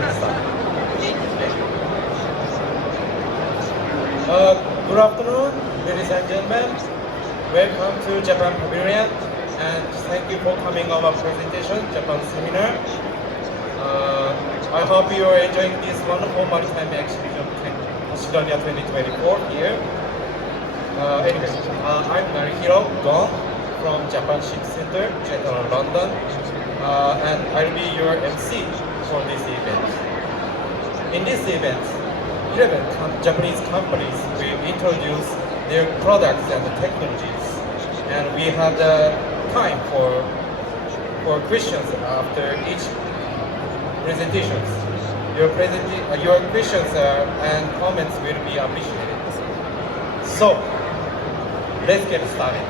get started. Good afternoon, ladies and gentlemen. Welcome to Japan Pavilion, and thank you for coming on our presentation, Japan seminar. I hope you are enjoying this wonderful maritime exhibition, Posidonia 2024 here. Anyway, I'm Narihiro Gon from Japan Ship Center, General London, and I'll be your MC for this event. In this event, 11 Japanese companies will introduce their products and technologies, and we have the time for questions after each presentations. Your questions and comments will be appreciated. So, let's get started.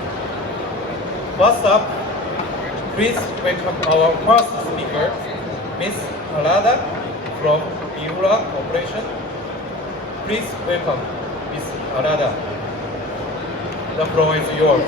First up, please welcome our first speaker, Ms. Harada from Miura Corporation. Please welcome Ms. Harada. The floor is yours.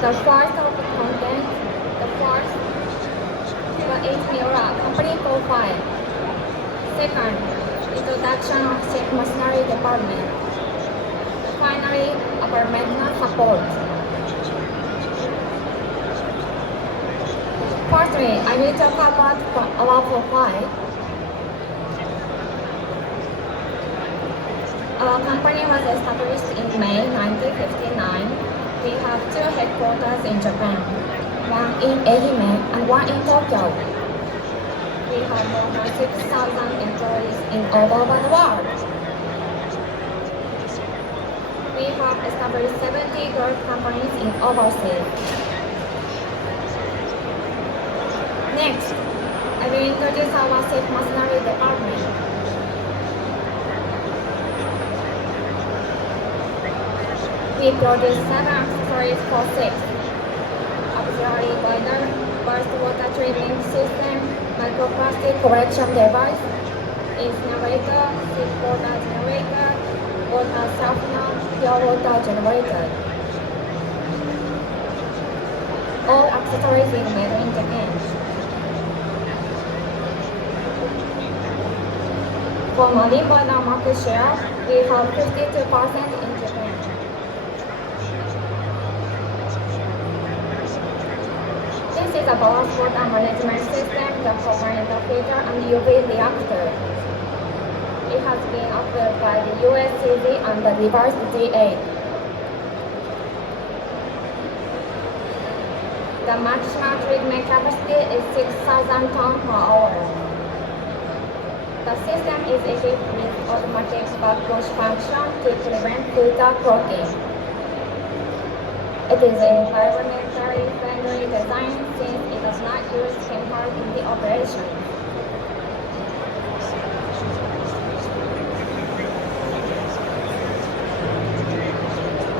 The first of the content, the first is Miura company profile. Second, introduction of ship machinery department. Finally, our maintenance support. Firstly, I will talk about our profile. Our company was established in May 1959. We have two headquarters in Japan, one in Ehime and one in Tokyo. We have more than 6,000 employees all over the world. We have established 70 group companies in overseas. Next, I will introduce our ship machinery department. We produce 7 accessories for ships: auxiliary boiler, burst water treatment system, microplastic correction device, incinerator, ship water generator, water softener, pure water generator. All accessories is made in Japan. For marine boiler market share, we have 52% in Japan. This is a ballast water management system that combines the filter and UV reactor. It has been approved by the USCG and the reverse GA. The maximum treatment capacity is 6,000 tons per hour. The system is equipped with automatic backwash function to prevent filter clogging. It is an environmentally friendly design since it does not use chemicals in the operation.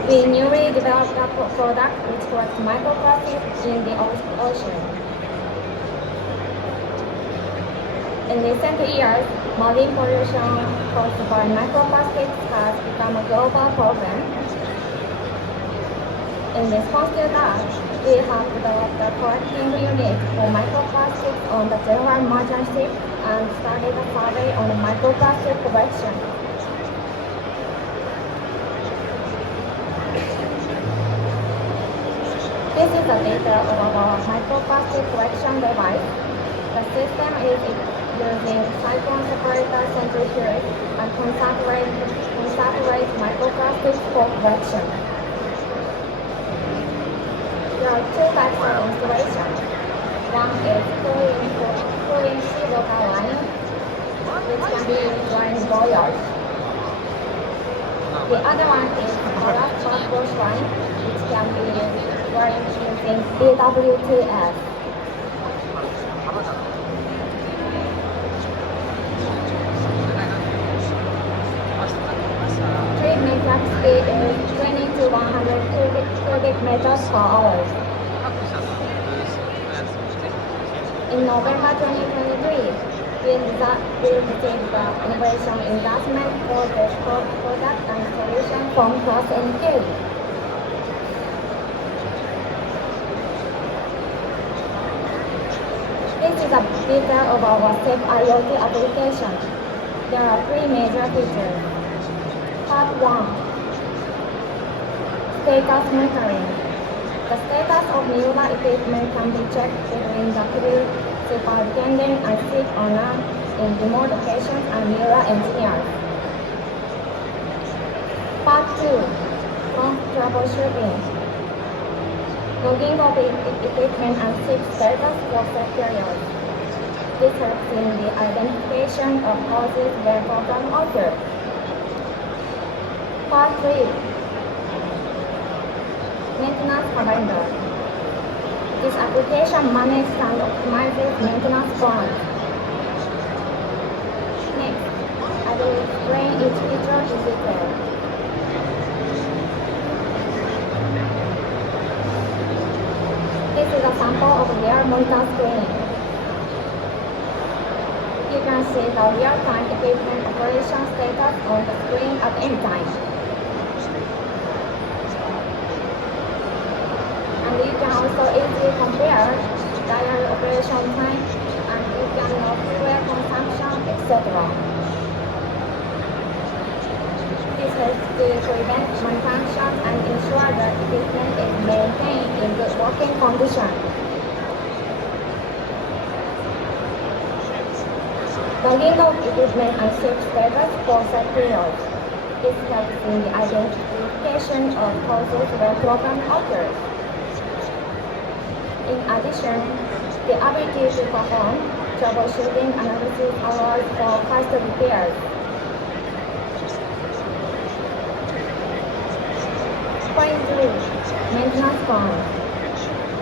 We newly developed a product which collects microplastics in the ocean. In recent years, marine pollution caused by microplastics has become a global problem. In response to that, we have developed a collecting unit for microplastics on the general merchant ship and started a survey on microplastic collection. This is the data of our microplastic collection device. The system is using cyclone separator centrifuge and concentrate microplastics for collection. are two types of installation. One is pulling sea water line, which can be used during voyage. The other one is ballast wash line, which can be used during using BWTS. Treatment capacity is 20 to 100 cubic meters per hour. In November 2023, we received the Innovation Investment for the product and solution from Cross & K. This is a detail of our safe IoT application. There are three major features. Part 1. Status monitoring. The status of Miura equipment can be checked between the crew, superintendent, and ship owner in remote locations and Miura engineers. Part 2. Prompt troubleshooting. Logging of equipment and ship status for set periods. This helps in the identification of causes where problem occurs. Part 3. Maintenance calendar. This application manages and optimizes maintenance plans. Next, I will explain each feature in detail. This is a sample of real monitor screen. You can see the real-time equipment operation status on the screen at any time. And you can also easily compare diary operation time, and you can know fuel consumption, etc. This helps to prevent malfunction and ensure that equipment is maintained in good working condition. Logging of equipment and ship status for set periods. This helps in the identification of causes where problem occurs. In addition, the ability to perform troubleshooting analysis allows for faster repairs. Point 3. Maintenance plan.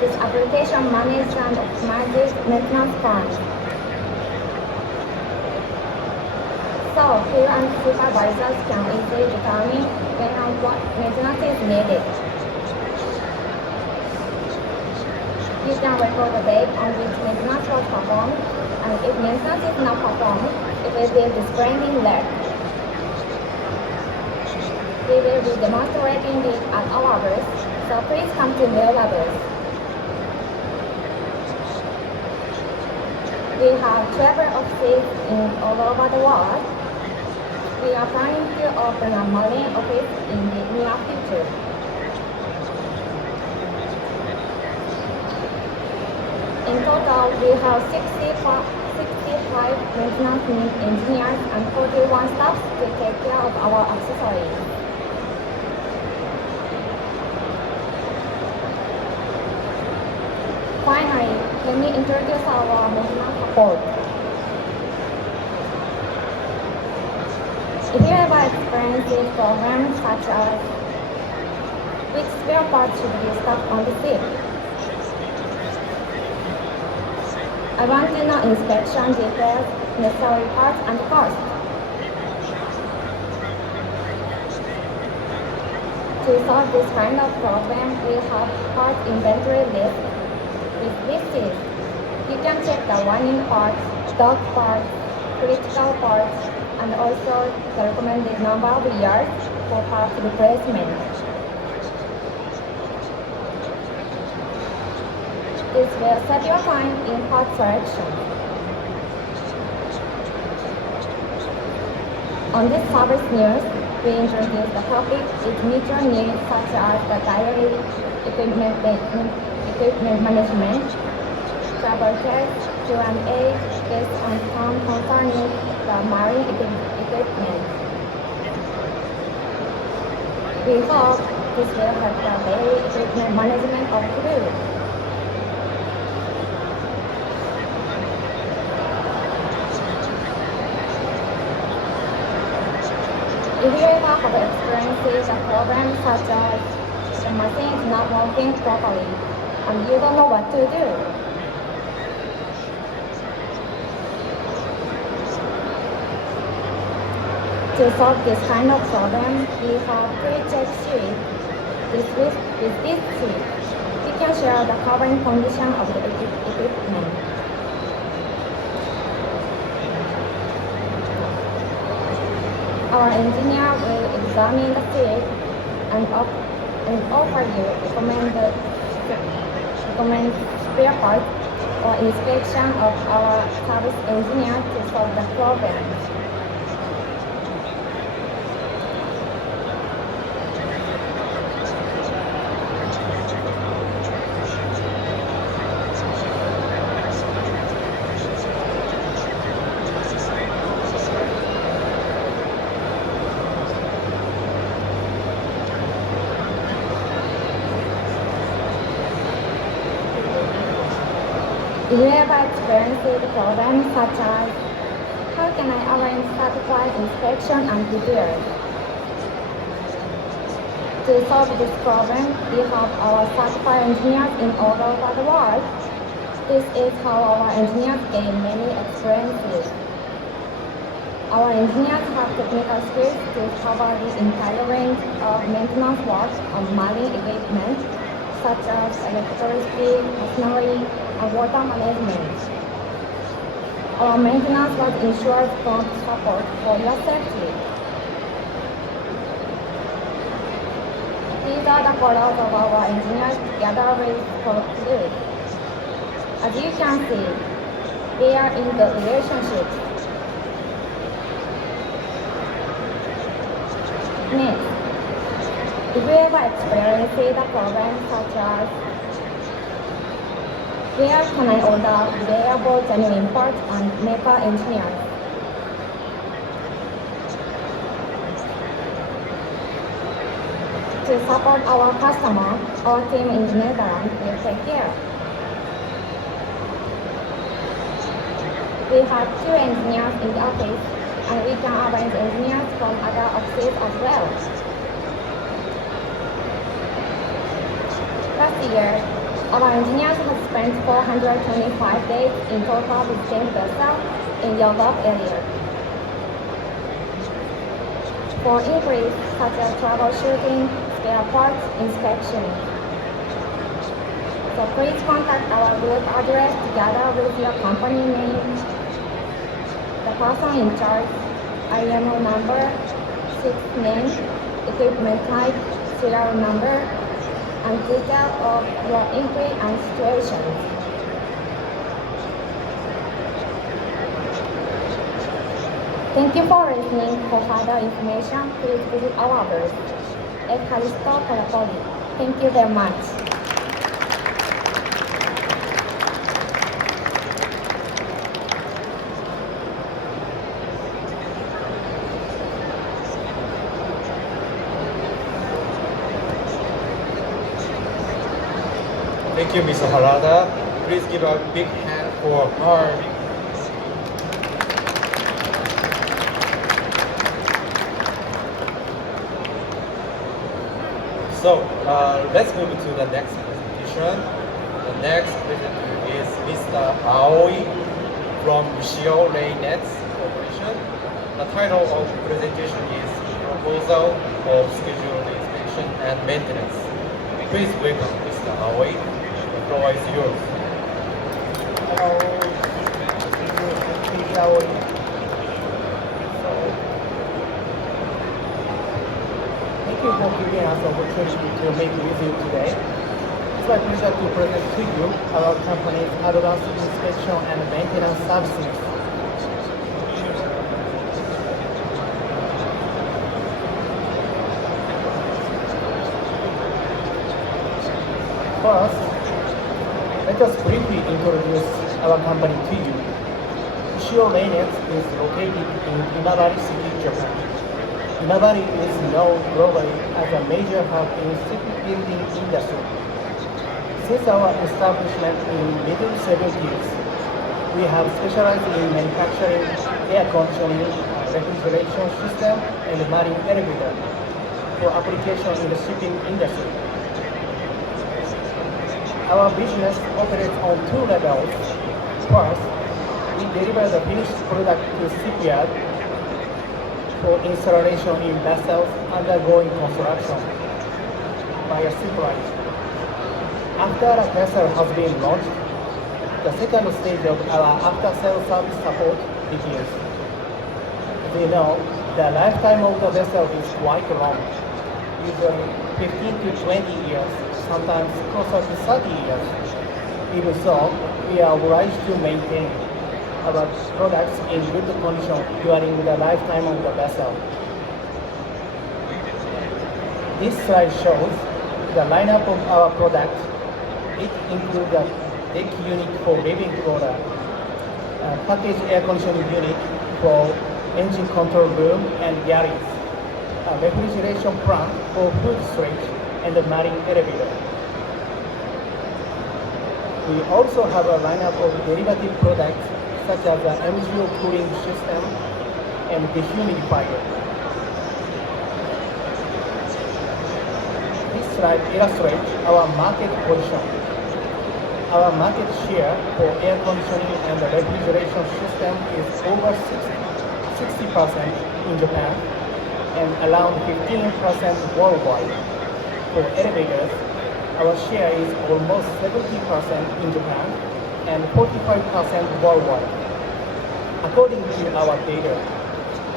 This application manages and optimizes maintenance plans. So, crew and supervisors can easily determine when and what maintenance is needed. You can record the date on which maintenance was performed, and if maintenance is not performed, it will be displayed in red. We will be demonstrating this at our booth, so please come to Miura booth. We have travel offices all over the world. We are planning to open a marine office in the near future. In total, we have 65 maintenance engineers and 41 staff to take care of our accessories. Finally, let me introduce our maintenance support. If you ever experienced this program, such as which spare parts should be stocked on the ship, I want to know inspection details, necessary parts, and cost. To solve this kind of problem, we have part inventory list. With lists, you can check the running parts, stock parts, critical parts, and also the recommended number of years for part replacement. This will save your time in part selection. On this service news, we introduce the topic with major needs such as the diary, equipment management, travel test, Q&A based on some concerning the marine equipment. We hope This will help the daily equipment management of crew. If you ever have experienced a problem such as the machine is not working properly and you don't know what to do, to solve this kind of problem, we have pre-check sheet. With this sheet, we can share the current condition of the equipment. Our engineer will examine the sheet and offer you recommended spare parts or inspection of our service engineer to solve the problem. If you ever experienced problems such as how can I arrange certified inspection and repair? To solve this problem, we have our certified engineers in all over the world. This is how our engineers gain many experiences. Our engineers have technical skills to cover the entire range of maintenance work on marine equipment, such as electricity, machinery, and water management. Our maintenance work ensures prompt support for your safety. These are the photos of our engineers together with crew. As you can see, they are in good relationships. Next, if you ever experience a problem such as where can I order reliable genuine parts and maker engineers? To support our customer, our team in the Netherlands will take care. We have 2 engineers in the office, and we can arrange engineers from other offices as well. Last year, our engineers have spent 425 days in total visiting vessels in Europe area. For inquiries such as troubleshooting, spare parts, inspection. So please contact our group address together with your company name, the person in charge, IMO number, ship name, equipment type, serial number, and detail of your inquiry and situation. Thank you for listening. For further information, please visit our booth. Thank you very much. Thank you, Ms. Harada. Please give a big hand for her. So, let's move to the next presentation. The next presenter is Mr. Aoi from Shio Ray Nets Corporation. The title of the presentation is Proposal of Scheduled Inspection and Maintenance. Please welcome Mr. Aoi. The floor is yours. Hello, this is Aoi. Thank you for giving us the opportunity to meet with you today. It's my pleasure to present to you our company's advanced inspection and maintenance services. First, let us briefly introduce our company to you. Shio Rainets is located in Imabari City, Japan. Imabari is known globally as a major hub in shipbuilding industry. Since our establishment in middle 70s, we have specialized in manufacturing air conditioning, refrigeration system, and marine elevator for application in the shipping industry. Our business operates on two levels. First, we deliver the finished product to shipyard for installation in vessels undergoing construction by a shipwright. After a vessel has been launched, the second stage of our after-sales service support begins. As you know, the lifetime of the vessel is quite long, usually 15 to 20 years, sometimes closer to 30 years. Even so, we are obliged to maintain our products in good condition during the lifetime of the vessel. This slide shows the lineup of our products. It includes a deck unit for living quarter, a package air conditioning unit for engine control room and galleys, a refrigeration plant for food storage, and a marine elevator. We also have a lineup of derivative products such as the MGO cooling system and dehumidifier. This slide illustrates our market position. Our market share for air conditioning and the refrigeration system is over 60% in Japan and around 15% worldwide. For elevators, our share is almost 70% in Japan and 45% worldwide. According to our data,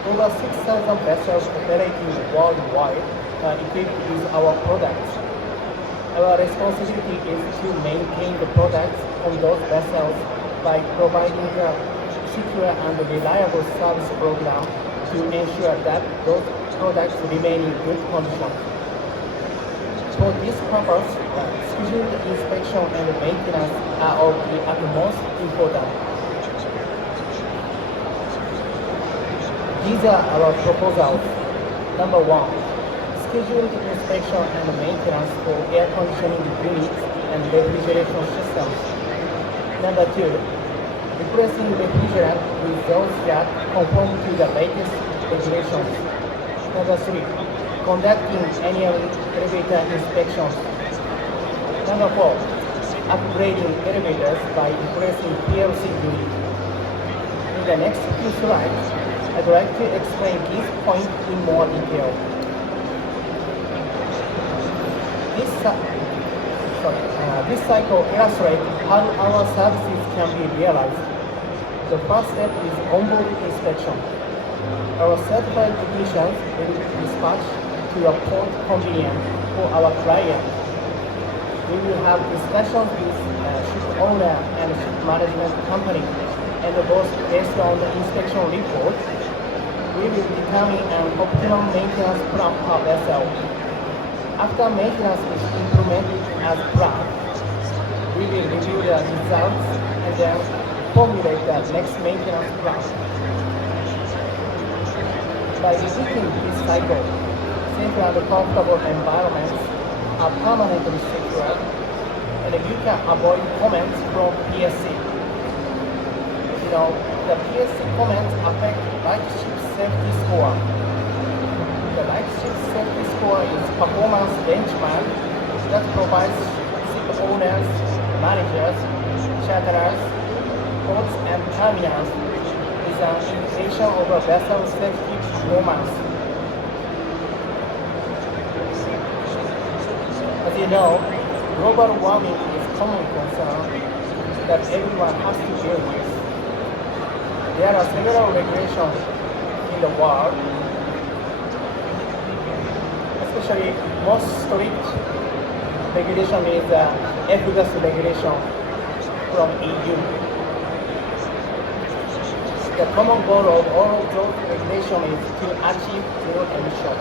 over 6,000 vessels operating worldwide are equipped with our products. Our responsibility is to maintain the products on those vessels by providing a secure and reliable service program to ensure that those products remain in good condition. For this purpose, scheduled inspection and maintenance are of the utmost importance. These are our proposals. Number 1. Scheduled inspection and maintenance for air conditioning units and refrigeration systems. Number 2. Replacing refrigerant with those that conform to the latest regulations. Number 3. Conducting annual elevator inspections. Number 4. Upgrading elevators by replacing PLC unit. In the next few slides, I'd like to explain these points in more detail. This cycle illustrates how our services can be realized. The first step is onboard inspection. Our certified technicians will be dispatched to a port convenient for our client. We will have discussions with ship owner and ship management company, and both based on the inspection report, we will determine an optimum maintenance plan per vessel. After maintenance is implemented as planned, we will review the results and then formulate the next maintenance plan. By repeating this cycle, safe and comfortable environments are permanently secured, and you can avoid comments from PSC. The PSC comments affect light ship safety score. The light ship safety score is performance benchmark that provides ship owners, managers, charterers, ports, and terminals with an indication of a vessel safety performance. As you know, global warming is a common concern that everyone has to deal with. There are several regulations in the world, especially most strict regulation is the F-gas regulation from EU. The common goal of all of those regulations is to achieve zero emission.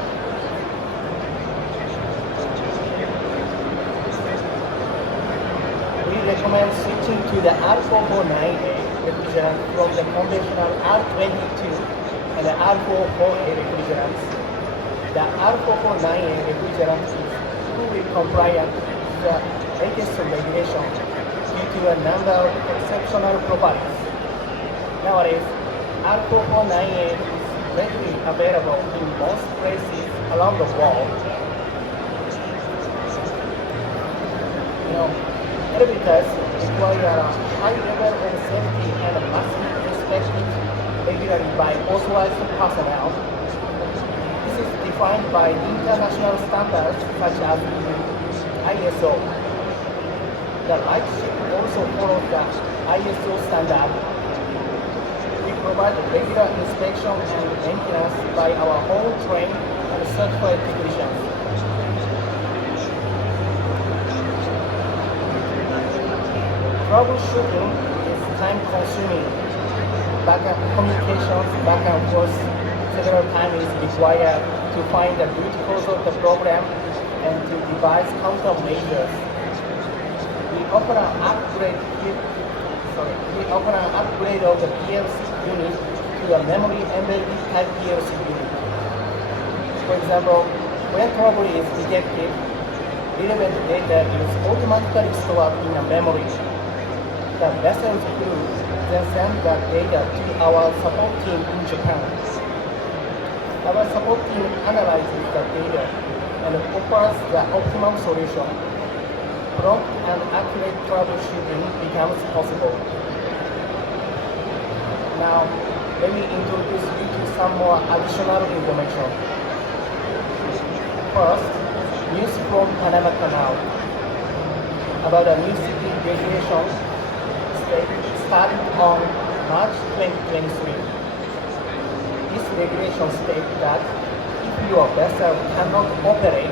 We recommend switching to the R449A refrigerant from the conventional R22 and the R44A refrigerants. The R449A refrigerant is fully compliant with the latest regulation due to a number of exceptional properties. Nowadays, R449A is readily available in most places around the world. Elevators require a high level of safety and must be inspected regularly by authorized personnel. This is defined by international standards such as ISO. The light ship also follows the ISO standard. We provide regular inspection and maintenance by our own trained and certified technicians. Troubleshooting is time-consuming. Communications back and forth several times is required to find the root cause of the problem and to devise countermeasures. We offer an upgrade of the PLC unit to a memory embedded type PLC unit. For example, when trouble is detected, relevant data is automatically stored in a memory. The vessel's crew then send that data to our support team in Japan. Our support team analyzes the data and offers the optimum solution. Prompt and accurate troubleshooting becomes possible. Now, let me introduce you to some more additional information. First, news from Panama Canal about a new city regulation starting on March 2023. This regulation states that if your vessel cannot operate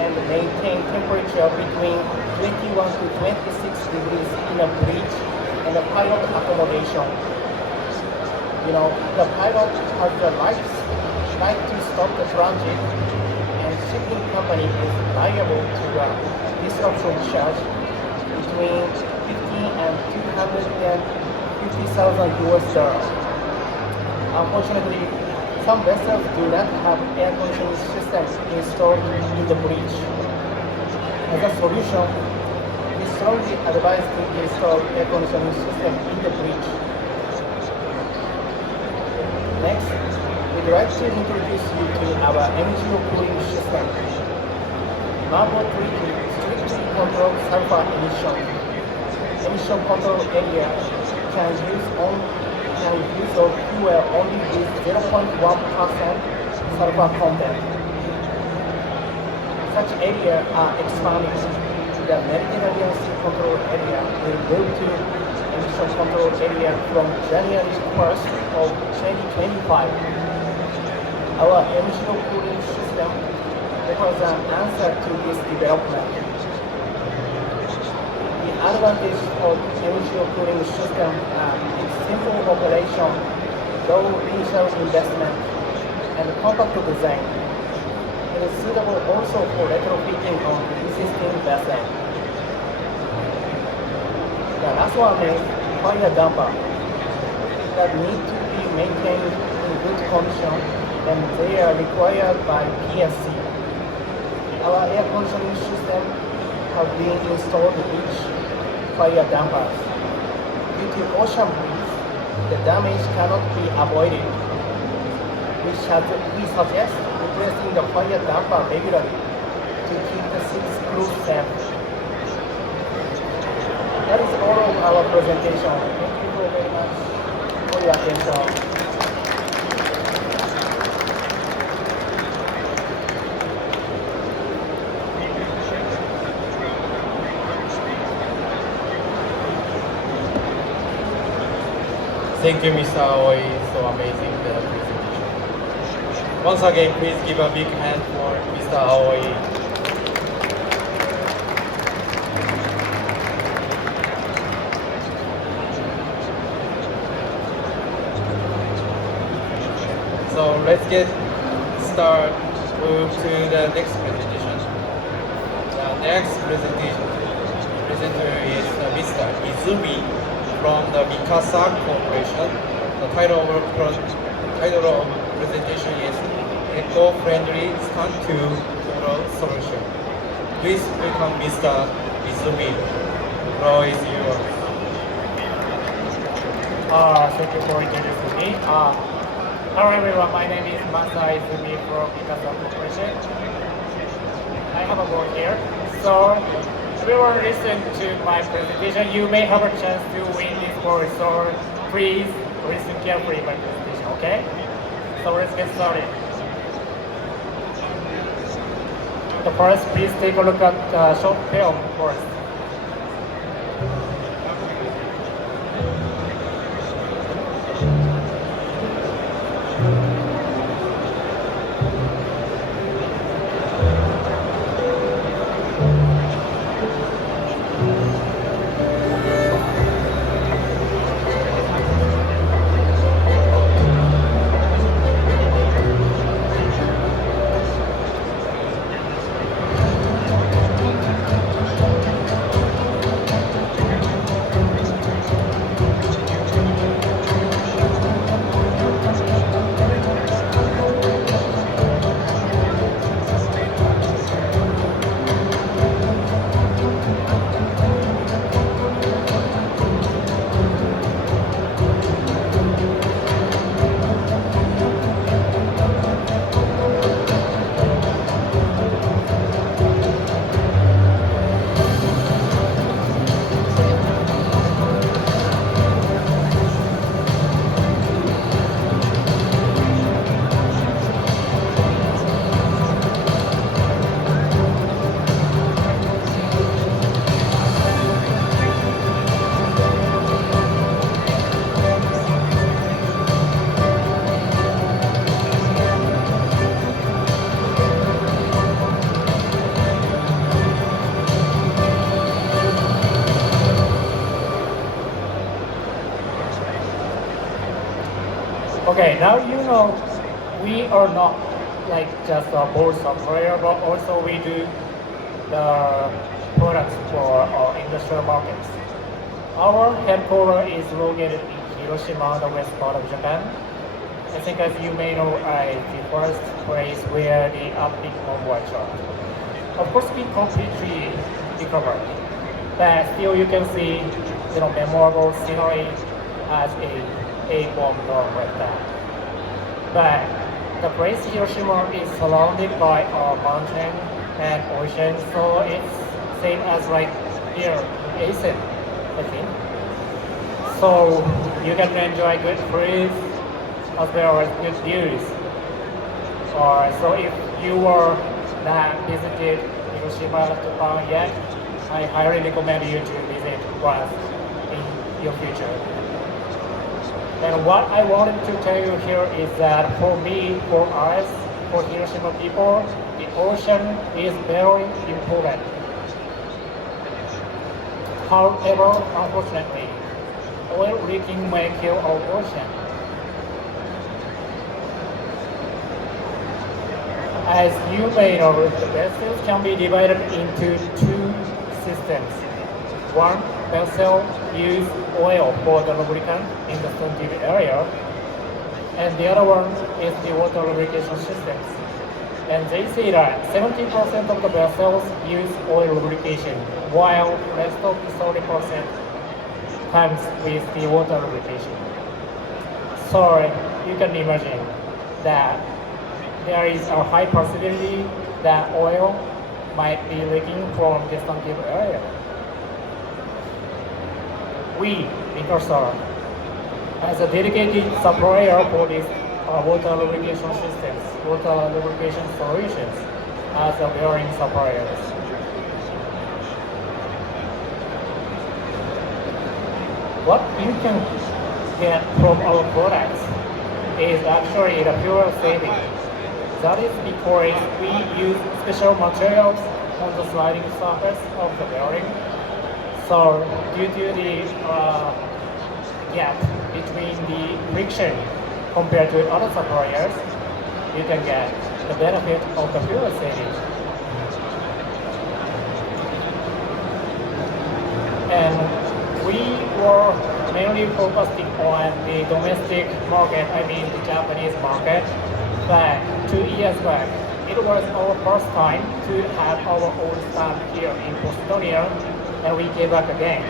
and maintain temperature between 21 to 26 degrees in a bridge and a pilot accommodation, the pilot has the right to stop the transit, and shipping company is liable to a disruption charge between 50 and 250,000 US dollars. Unfortunately, some vessels do not have air conditioning systems installed in the bridge. As a solution, we strongly advise to install air conditioning system in the bridge. Next, we'd like to introduce you to our MGO cooling system. Marble treaty strictly controls sulfur emission. Emission control area can use of fuel only with 0.1% sulfur content. Such areas are expanding. The Mediterranean Sea Control Area will move to emission control area from January 1st of 2025. Our emission cooling system offers an answer to this development. The advantage of emission cooling system is simple operation, low initial investment, and compact design. It is suitable also for retrofitting on existing vessels. The last one is fire damper that need to be maintained in good condition, and they are required by PSC. Our air conditioning system have been installed with fire dampers. Due to ocean breeze, the damage cannot be avoided. We suggest replacing the fire damper regularly to keep the ship's crew safe. That is all of our presentation. Thank you very much for your attention. Thank you, Mr. Aoi. So amazing presentation. Once again, please give a big hand for Mr. Aoi. So let's get started. Move to the next presentation. The next presenter is Mr. Izumi from the Mikasa Corporation. The title of presentation is eco-friendly stunt to total solution. Please welcome Mr. Izumi. Floor is yours. Thank you for introducing me. Hello everyone, my name is Masa Izumi from Mikasa Corporation. I have a board here. So everyone listen to my presentation. You may have a chance to win this board, so please listen carefully my presentation, okay? So let's get started. The first, please take a look at the short film first. Okay, now you know we are not like just a board supplier, but also we do the products for our industrial markets. Our headquarters is located in Hiroshima, the west part of Japan. I think as you may know, the first place where the upbeat mobile chart. Of course, we completely recovered, but still you can see, memorable scenery as a bomb dome like that. But the place Hiroshima is surrounded by a mountain and ocean, so it's same as like here in Asen, I think. So you can enjoy good food as well as good views. So if you were not visited Hiroshima, Japan yet, I highly recommend you to visit once in your future. And what I wanted to tell you here is that for me, for us, for Hiroshima people, the ocean is very important. However, unfortunately, oil leaking may kill our ocean. As you may know, the vessels can be divided into two systems. One vessel use oil for the lubricant in the subdued area, and the other one is the water lubrication systems. And they say that 70% of the vessels use oil lubrication, while the rest of the 30% comes with the water lubrication. So you can imagine that there is a high possibility that oil might be leaking from the subdued area. We, Microsoft, as a dedicated supplier for these water lubrication systems, water lubrication solutions, as a bearing suppliers. What you can get from our products is actually the fuel saving. That is because we use special materials on the sliding surface of the bearing. So due to the gap between the friction compared to other suppliers, you can get the benefit of the fuel saving. And we were mainly focusing on the domestic market, I mean the Japanese market, but 2 years back, it was our first time to have our own stand here in Posidonia, and we came back again.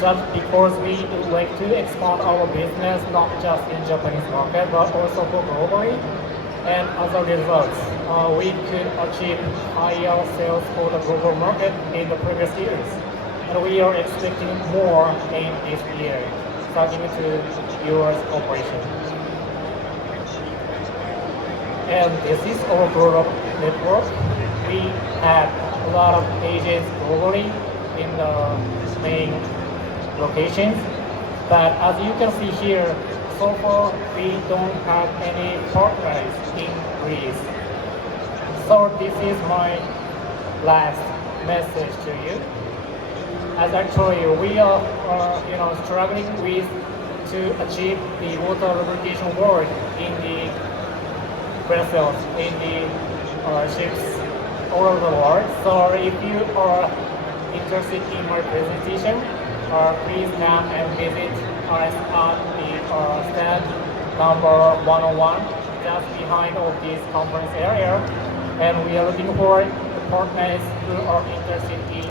Just because we would like to expand our business not just in Japanese market but also for globally. And as a result, we could achieve higher sales for the global market in the previous years. And we are expecting more in this year, starting to US operation. And this is our global network. We have a lot of agents globally in the main locations. But as you can see here, so far we don't have any partners in Greece. So this is my last message to you. As I told you, we are struggling with to achieve the water lubrication work in the vessels, in the ships all over the world. So if you are interested in my presentation, please come and visit us at the stand number 101, just behind of this conference area. And we are looking for partners who are interested in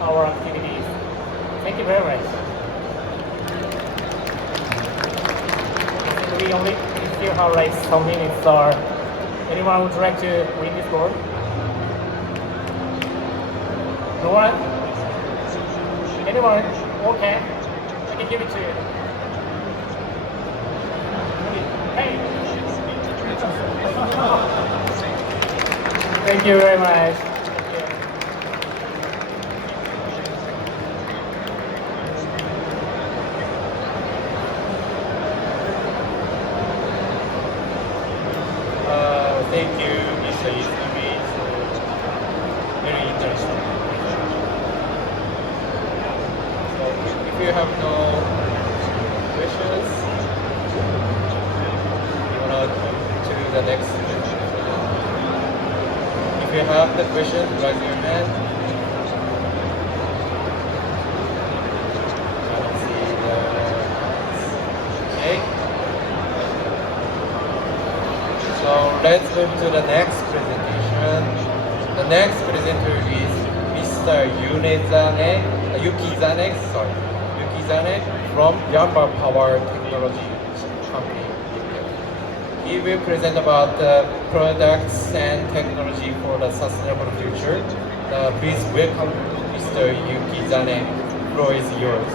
our activities. Thank you very much. We still have like some minutes. So anyone would like to win this board? No one? Anyone? Okay. I can give it to you. Hey! Thank you very much. Thank you. Thank you, Mr. Izumi. Very interesting. So if you have no questions, you wanna come to the next session. If you have the question, raise your hand. I don't see the okay. So let's move to the next presentation. The next presenter is Mr. Yukizane from Yamba Power Technology Company. He will present about the products and technology for the sustainable future. Please welcome Mr. Yukizane. The floor is yours.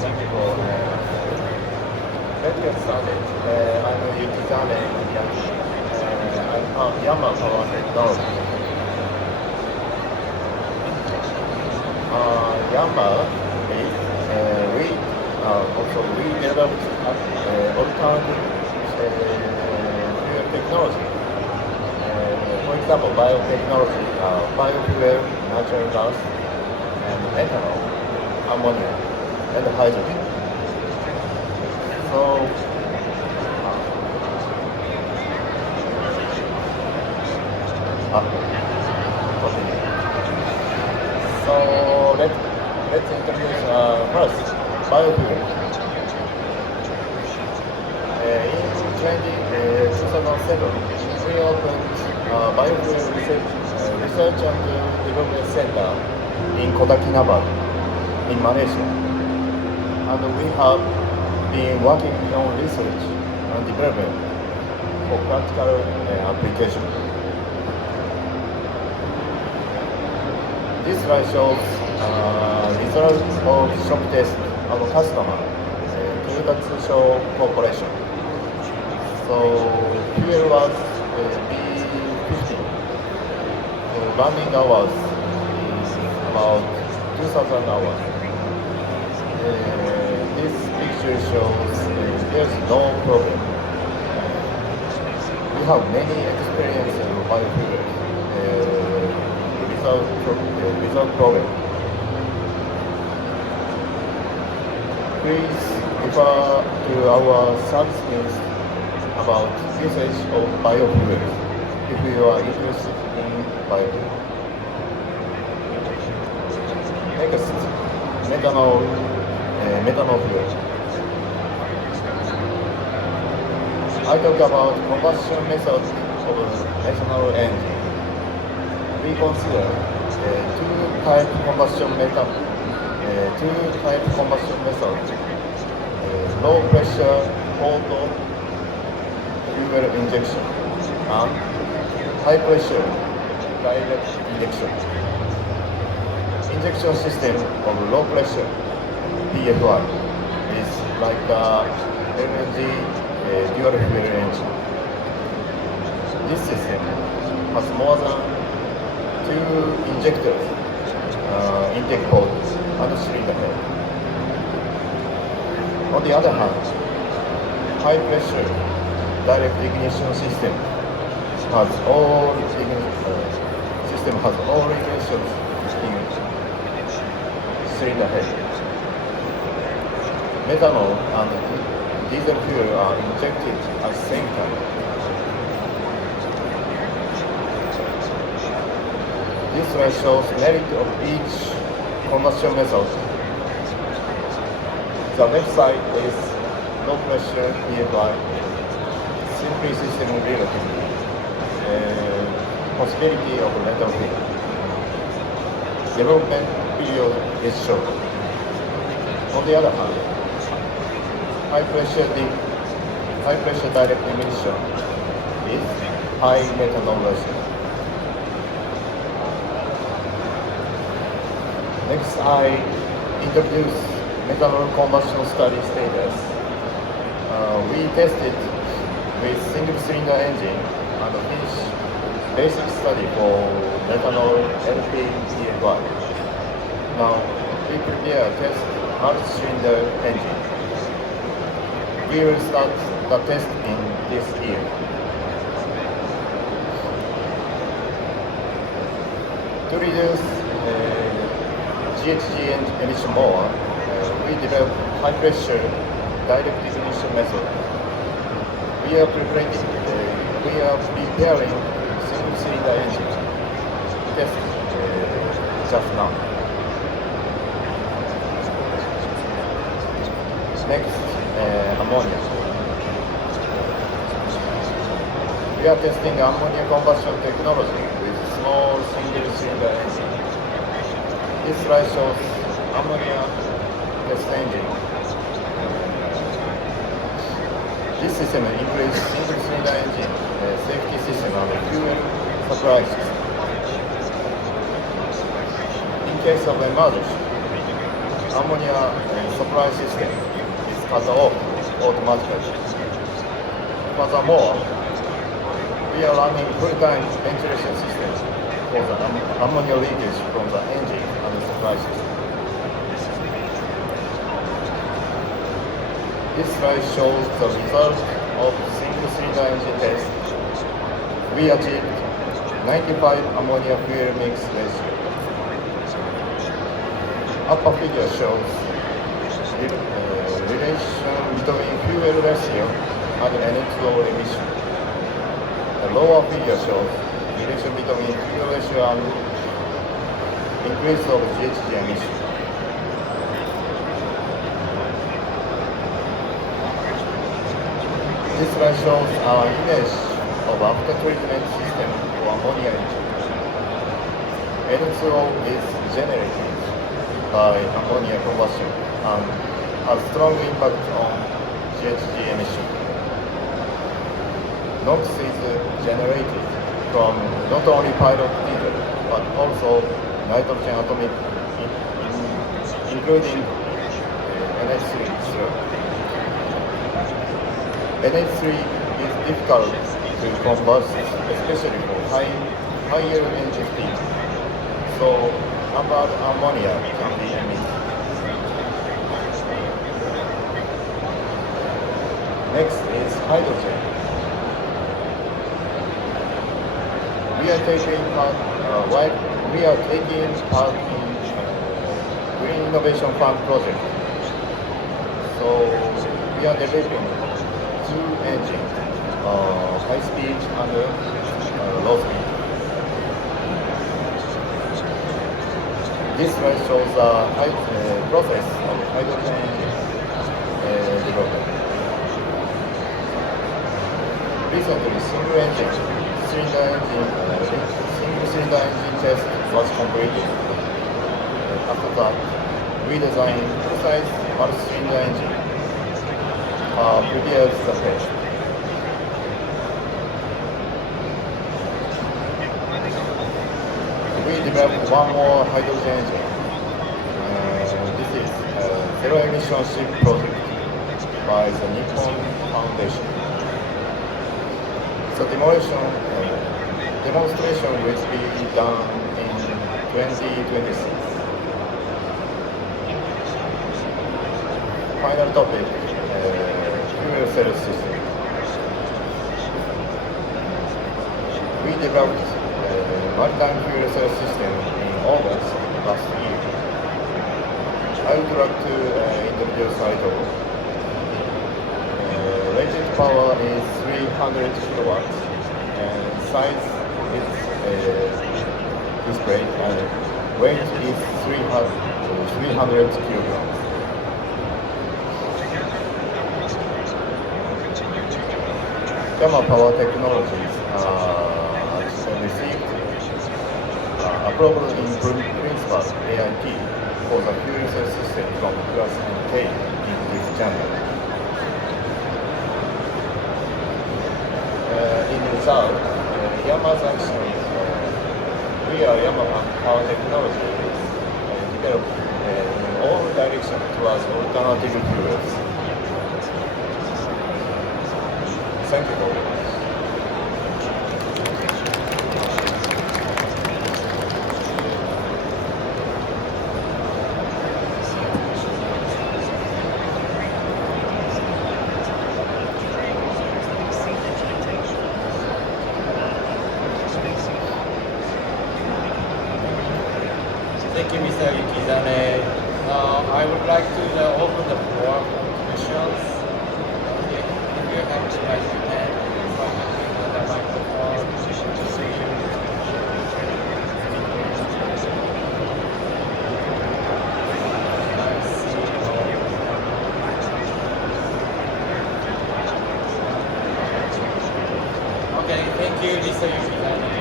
Thank you for let's get started. I'm Yukizane Miyagi. I'm from Yama Power Technology. Yama is we developed alternative fuel technology. For example, biotechnology, biofuel, natural gas, and ethanol, ammonia, and hydrogen. So let's introduce first biofuel. In 2007, we opened biofuel research and development center in Kota Kinabalu in Malaysia, and we have been working on research and development for practical application. This slide shows results of shock test of a customer, Toyota Tsusho Corporation. So fuel was B50. The running hours is about 2,000 hours. This picture shows there's no problem. We have many experience in biofuel without problem. Please refer to our services about usage of biofuels if you are interested in biofuel. Next, methanol fuel. I talk about combustion method of methanol engine. We consider two-type combustion method. Two-type combustion methods: low pressure auto fuel injection and high pressure direct injection. Injection system of low pressure PFI is like the LNG dual fuel engine. This system has more than two injectors, intake ports, and cylinder head. On the other hand, high pressure direct ignition system has all ignitions in cylinder head. Methanol and diesel fuel are injected at the same time. This slide shows merit of each combustion method. The left side is low pressure PFI, simply system relatively, possibility of lateral fill. Development period is short. On the other hand, high pressure direct emission is high methanol ratio. Next, I introduce methanol combustion study status. We tested with single cylinder engine and finished basic study for methanol LP PFI. Now, we prepare test multi-cylinder engine. We will start the test in this year. To reduce GHG emission more, we developed high pressure direct ignition method. We are preparing single cylinder engine test just now. Next, ammonia. We are testing ammonia combustion technology with small single cylinder engine. This slide shows ammonia test engine. This system includes single cylinder engine, safety system, and fuel supply system. In case of emergency, ammonia supply system is cut off automatically. Furthermore, we are running full-time ventilation system for the ammonia leakage from the engine and the supply system. This slide shows the result of single cylinder engine test. We achieved 95 ammonia fuel mix ratio. Upper figure shows relation between fuel ratio and NO2 emission. The lower figure shows relation between fuel ratio and increase of GHG emission. This slide shows our image of after treatment system for ammonia engine. NO2 is generated by ammonia combustion and has strong impact on GHG emission. NOx is generated from not only pilot diesel but also nitrogen atomic, including NH3 slurry. NH3 is difficult to combust, especially for higher engine speed. So amber ammonia can be emitted. Next is hydrogen. We are taking part in Green Innovation Fund project. So we are developing two engines, high speed and low speed. This slide shows the process of hydrogen engine development. Recently, single cylinder engine test was completed. After that, we designed full-size multi-cylinder engine. Prepared the test. We developed one more hydrogen engine. This is a zero-emission ship project by the Nippon Foundation. The demonstration will be done in 2026. Final topic, fuel cell system. We developed maritime fuel cell system in August last year. I would like to introduce title. Rated power is 300 kilowatts and size is displayed and weight is 300 kilograms. Gamma Power Technologies received approval in principle AIP for the fuel cell system from Class K in this January. In result, Yama's action, we are Yamaha Power Technologies developed in all directions towards alternative fuels. Thank you very much. Thank you, Mr. Yukizane. I would like to open the floor for questions. If you have to raise your hand, the microphone. Okay, thank you, Mr. Yukizane.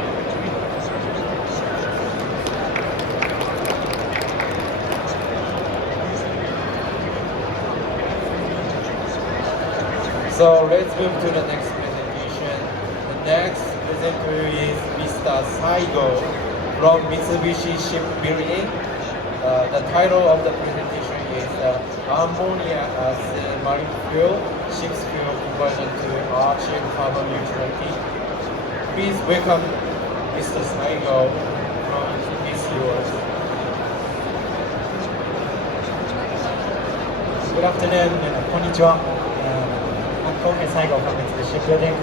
So let's move to the next presentation. The next presenter is Mr. Saigo from Mitsubishi Shipbuilding. The title of the presentation is Ammonia as a Marine Fuel, Ship's Fuel Conversion to Achieve Carbon Neutrality. Please welcome Mr. Saigo from yours. Good afternoon, こんにちは。Posidonia2024 from shipbuilding,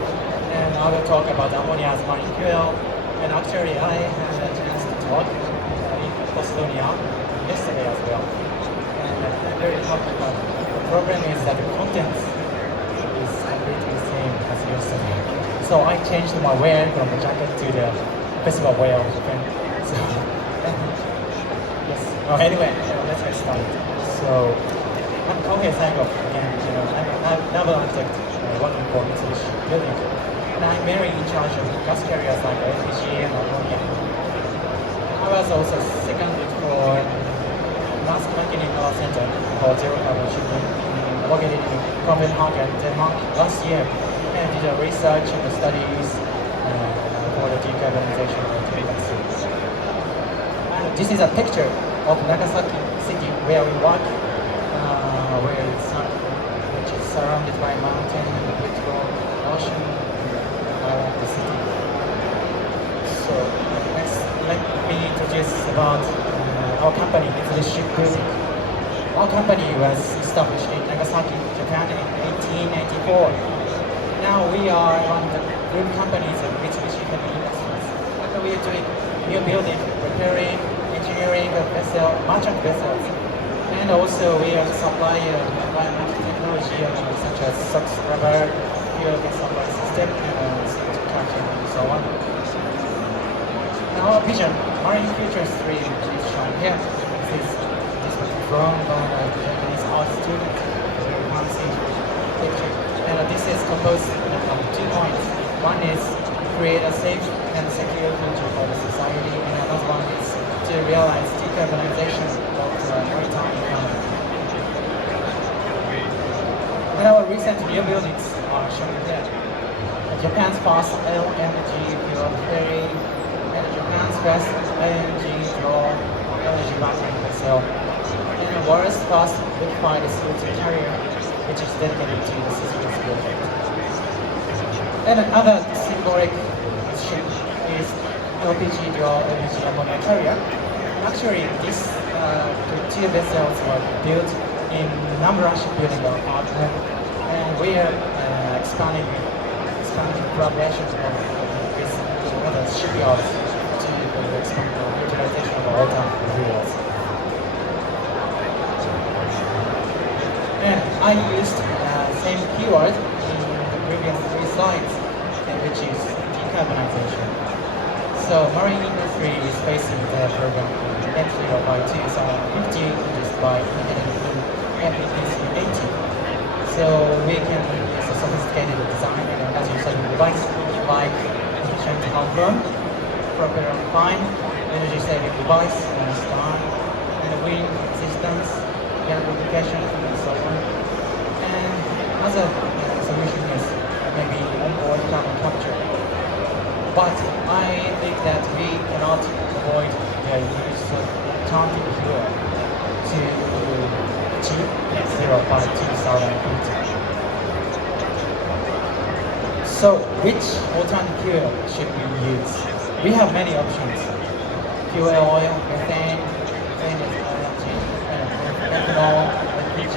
and I will talk about ammonia as marine fuel. And actually, I had a chance to talk in Posidonia yesterday as well. And I'm very happy, but the problem is that the content is completely the same as yesterday. So I changed my wear from the jacket to the festival wear. So yes. Anyway, let's get started. So I'm Posidonia2024 again. I'm naval architect working for Mitsubishi Shipbuilding, and I'm mainly in charge of gas carriers like LPG and ammonia. I was also seconded for mass marketing power center for zero carbon shipping located in Copenhagen, Denmark last year, and did a research and studies for the decarbonization of the industries. And this is a picture of Nagasaki city where we work, which is surrounded by mountain, beautiful ocean around the city. So let me introduce about our company, Mitsubishi Shipbuilding. Our company was established in Nagasaki, Japan in 1894. Now we are one of the group companies of Mitsubishi Heavy Industries. And we are doing new building, repairing, engineering of merchant vessels. And also we are the supplier of environmental technology such as SOx rubber, fuel gas supply system, tracking and so on. And our vision, Marine Future Stream, is shown here. This was drawn by a Japanese art student, very fancy picture. And this is composed from 2 points. One is create a safe and secure future for the society, and another one is to realize decarbonization of the maritime economy. And our recent new buildings are shown here. Japan's first LNG fueled ferry, and Japan's first LNG dual LNG battery vessel, and the world's first liquefied CO2 carrier, which is dedicated to the CCS project. And another symbolic ship is LPG dual LNG ammonia carrier. Actually, these two vessels were built in Namura shipbuilding partner, and we are expanding collaboration with other shipyards to expand the utilization of alternative fuels. And I used the same keyword in the previous 3 slides, which is decarbonization. So marine industry is facing the program net zero by 2050, which is by MEPC 80. So we can use a sophisticated design, and as you said, device like efficient handphone, proper fine, energy saving device, and star, and wind systems, gasification, and so on. And other solution is maybe onboard carbon capture. But I think that we cannot avoid the use of alternative fuel to achieve net zero by 2050. So which alternative fuel should we use? We have many options. Fuel oil, methane, LNG, ethanol, LPG,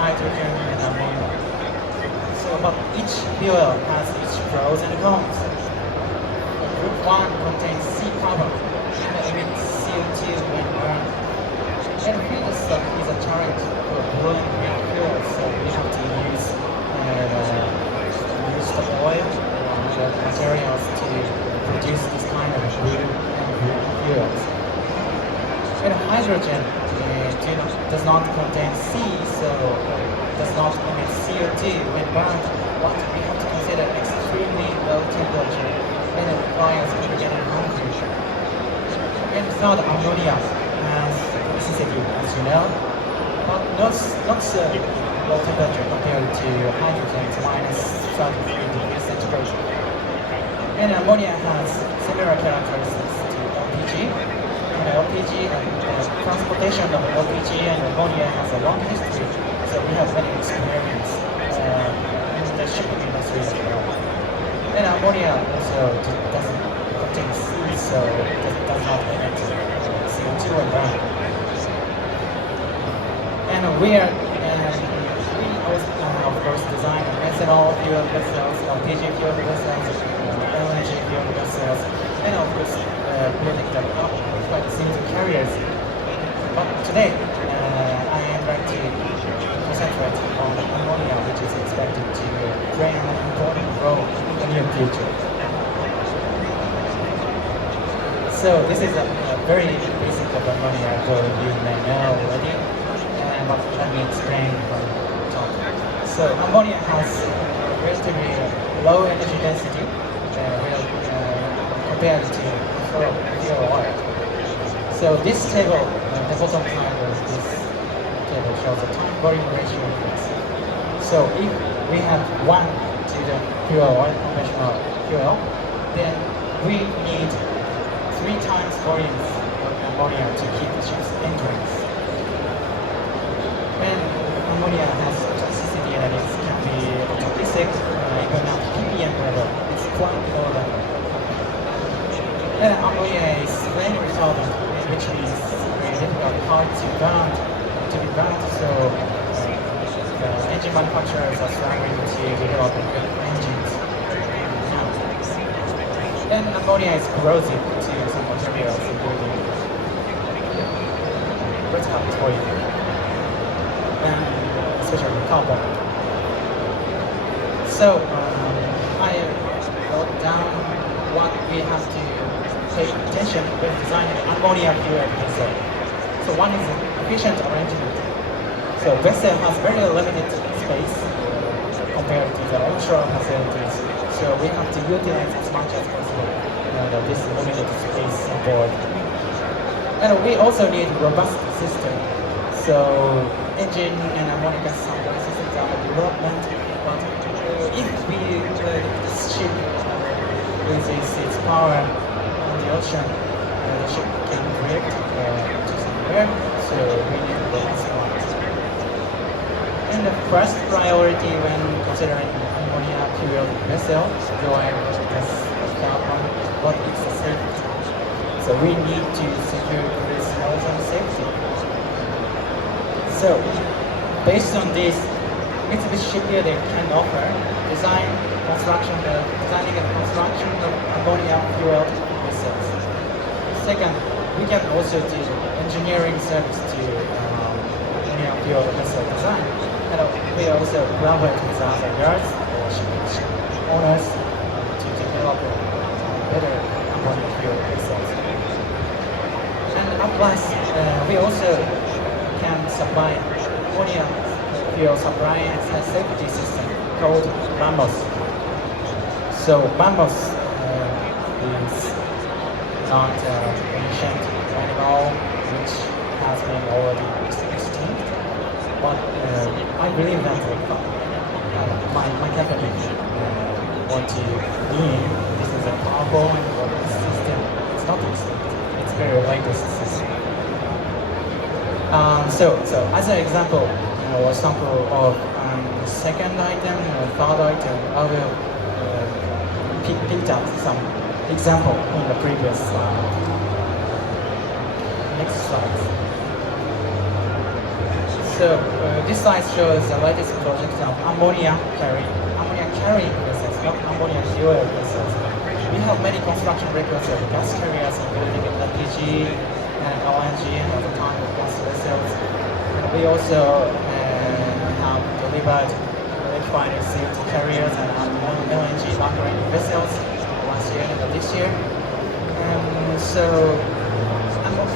hydrogen, and ammonia. So, but each fuel has its pros and cons. Group 1 contains C carbon and emits CO2 when burned. And feedstock is a challenge for growing green fuels, so we have to use the oil or other materials to produce this kind of green fuels. And hydrogen does not contain C, so does not emit CO2 when burned, but we have to consider extremely low temperature and it requires organic concrete. And third, ammonia has toxicity, as you know, but not so low temperature compared to hydrogen, it's minus 33 degrees centigrade. And ammonia has similar characteristics to LPG. And LPG and transportation of LPG and ammonia has a long history, so we have many experience in the shipping industry as well. And ammonia also doesn't contain C, so it does not emit CO2 and burn. And we also, of course, design methanol fuel vessels, LPG fuel vessels, LNG fuel vessels, and of course, building them up quite simple carriers. But today, I am going to concentrate on ammonia, which is expected to play an important role in the near future. So this is a very basic of ammonia, though you may know already, but let me explain from the top. So ammonia has relatively low energy density compared to fuel oil. So this table, the bottom part of this table shows the time volume ratio of this. So if we have 1 to the fuel oil, conventional fuel, then we need 3 times volumes of ammonia to keep the ship's engines. And ammonia has toxicity and it can be toxic even at ppm level. It's quite low level. And ammonia is flame retardant, which means very difficult, hard to be burned. So the engine manufacturers are struggling to develop good engines now. And ammonia is corrosive to some materials, including let's have this for you. And especially carbon. So I wrote down what we have to pay attention when designing ammonia fuel vessel. So one is efficient arrangement. So vessel has very limited space compared to the onshore facilities. So we have to utilize as much as possible this limited space on board. And we also need robust system. So engine and ammonia gas supply systems are development. But if this ship loses its power on the ocean, the ship can drift to somewhere. So we need robust ones. And the first priority when considering ammonia fuel vessel going this carbon, what is the safety? So we need to secure this health and safety. So based on this, Mitsubishi Shipbuilding can offer designing and construction of ammonia fueled vessels. Second, we can also do engineering service to ammonia fueled vessel design. And we also collaborate with other yards or ship owners to develop better ammonia fuel vessels. And up last, we also can supply ammonia fuel supply and safety system called BAMOS. So BAMOS is not ancient animal which has been already extinct, but I believe that my company want to mean this is a powerful and robust system. It's not extinct. It's very latest system. So as an example, or sample of second item or third item, I will pick up some example in the previous slide. Next slide. So this slide shows the latest project of ammonia carrying vessels, not ammonia fuel vessels. We have many construction records of gas carriers, including LPG and LNG and other kind of gas vessels. And we also have delivered liquefied CO2 carriers and LNG bunkering vessels last year and this year. So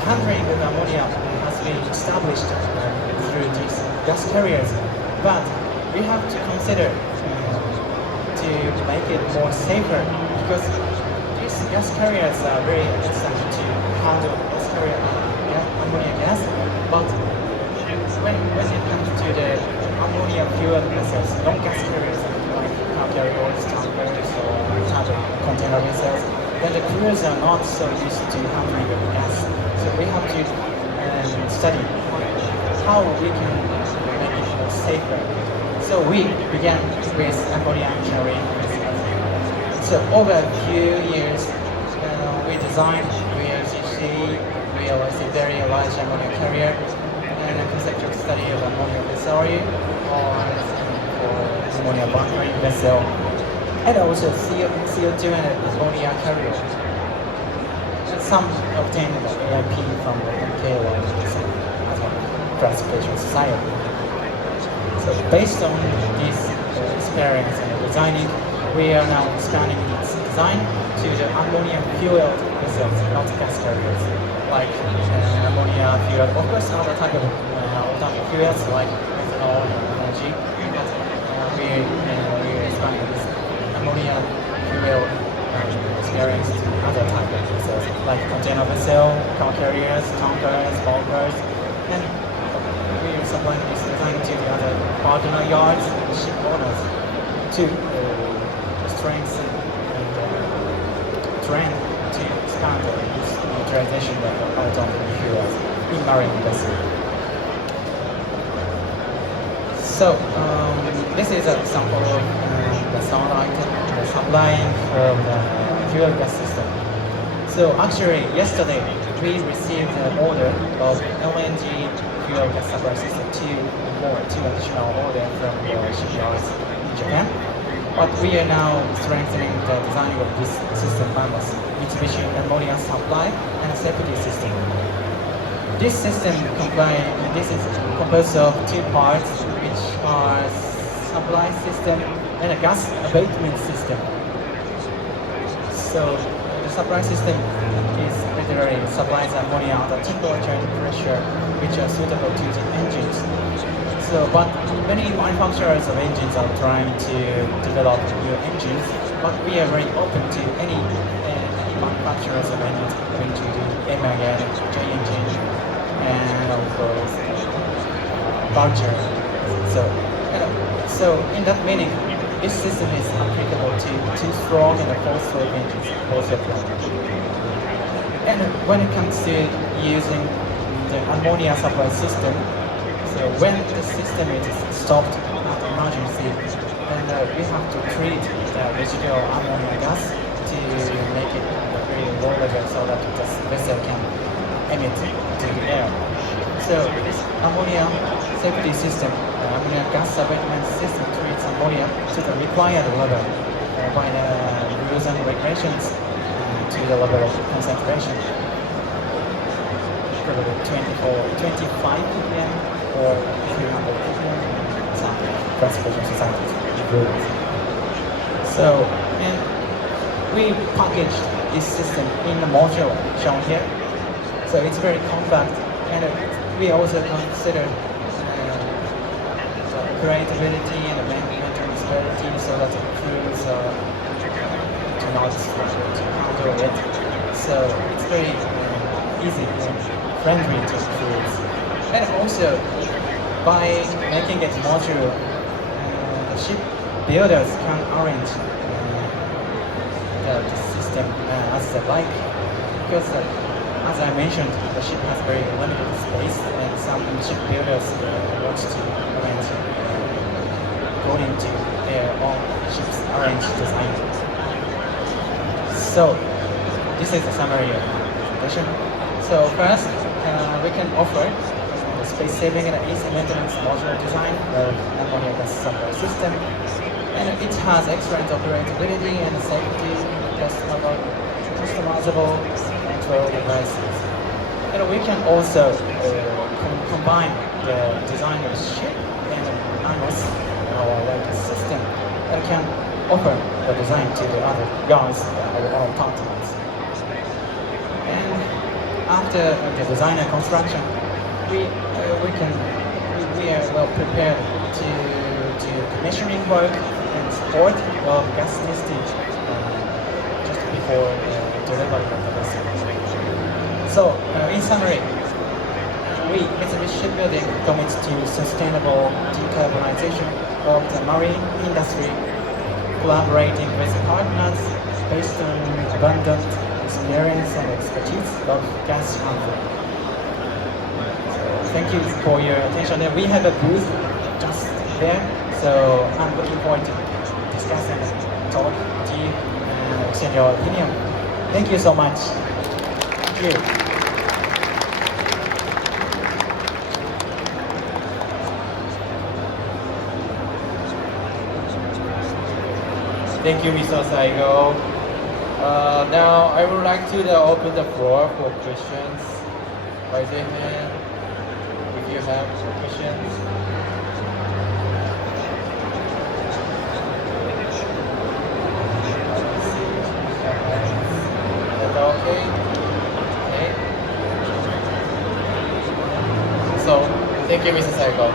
handling with ammonia has been established through these gas carriers, but we have to consider to make it more safer, because these gas carriers are very excellent to handle gas carrier ammonia gas, but when it comes to the ammonia fuel vessels, non-gas carriers like car carriers, tankers, or other container vessels, then the crews are not so used to handling the gas. So we have to study how we can make it more safer. So we began with ammonia carrying vessels. So over a few years, we designed VLCC, realized a very large ammonia carrier, and a conceptual study of ammonia vessel or ammonia bunkering vessel, and also CO2 and ammonia carrier. And some obtained the AIP from the MK Transportation Society. So based on this experience and designing, we are now expanding its design to the ammonia fueled vessels, not gas carriers, like ammonia fueled. Of course, other type of alternative fuels like ethanol and LNG. We are expanding this ammonia fueled experience to other type of vessels, like container vessel, car carriers, tankers, bulkers, and we are supplying this design to the other partner yards and ship owners to strengthen and train to expand this utilization of alternative fuels in marine vessels. So this is an example of the sound item, the supplying from the fuel gas system. So actually yesterday we received an order of LNG fuel gas supply system, two additional orders from the shipyards in Japan. But we are now strengthening the design of this system, BAMOS, Mitsubishi Ammonia Supply and Safety System. This system is composed of two parts, which are supply system and a gas abatement system. So the supply system is literally supplies ammonia at a temperature and pressure which are suitable to the engines. So, but many manufacturers of engines are trying to develop new engines but we are very open to any manufacturers of engines going to do MAN, J engine, and also voucher. So, so in that meaning, this system is applicable to two-stroke and four-stroke engines, both of them. And when it comes to using the ammonia supply system, so when the system is stopped at emergency, then we have to treat the residual ammonia gas to make it at a very low level so that the vessel can emit to the air. So this ammonia safety system, ammonia gas abatement system treats ammonia to the required level by the rules and regulations to the level of concentration. Probably 25 ppm or 300 ppm, something transportation societies rules. So, and we packaged this system in the module shown here. So it's very compact, and we also consider operability and maintenance ability so that the crews do not struggle to handle it. So it's very easy and friendly to crews. And also, by making it modular, ship builders can arrange the system as they like, because as I mentioned, the ship has very limited space, and some ship builders want to arrange according to their own ship's arranged design. So this is a summary of the presentation. So first, we can offer space-saving and easy maintenance modular design of ammonia gas supply system, and it has excellent operability and safety, customizable control devices. And we can also combine the design of the ship and animals in our latest system, and can offer the design to the other yards or our partners. And after the design and construction, we are well prepared to do commissioning work and support of gas testing just before delivery of the vessel. So, in summary, we, Mitsubishi Shipbuilding, commit to sustainable decarbonization of the marine industry, collaborating with partners based on abundant experience and expertise of gas handling. Thank you for your attention. And we have a booth just there, so I'm looking forward to discuss and talk to you and exchange your opinion. Thank you so much. Thank you. Thank you, Mr. Saigo. Now I would like to open the floor for questions. Raise your hand if you have questions. Is that okay? Okay. So, thank you, Mr. Saigo.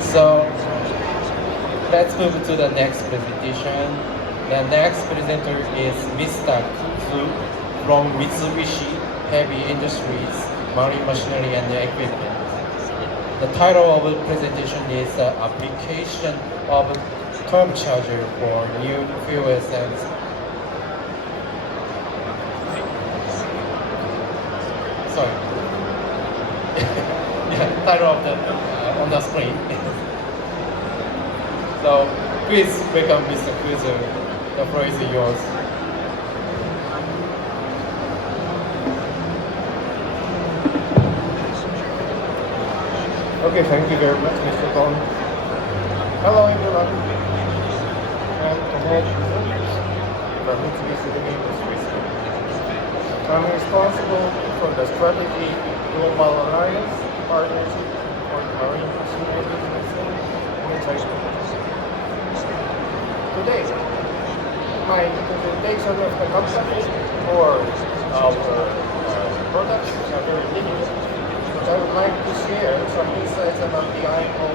So, let's move to the next presentation. The next presenter is Mr. Kuzu from Mitsubishi Heavy Industries Marine Machinery and Equipment. The title of the presentation is Application of Turbocharger for New Fuel Cells. Sorry. Yeah, title of the on the screen. So please welcome Mr. Kuzu. The floor is yours. Okay, thank you very much, Mr. Don. Hello, everyone. I'm Tomoe from Mitsubishi Heavy Industries. I'm responsible for the strategy global alliance partnership for marine machinery business in China. Today, my presentation of the company or our products are very limited, but I would like to share some insights about the IMO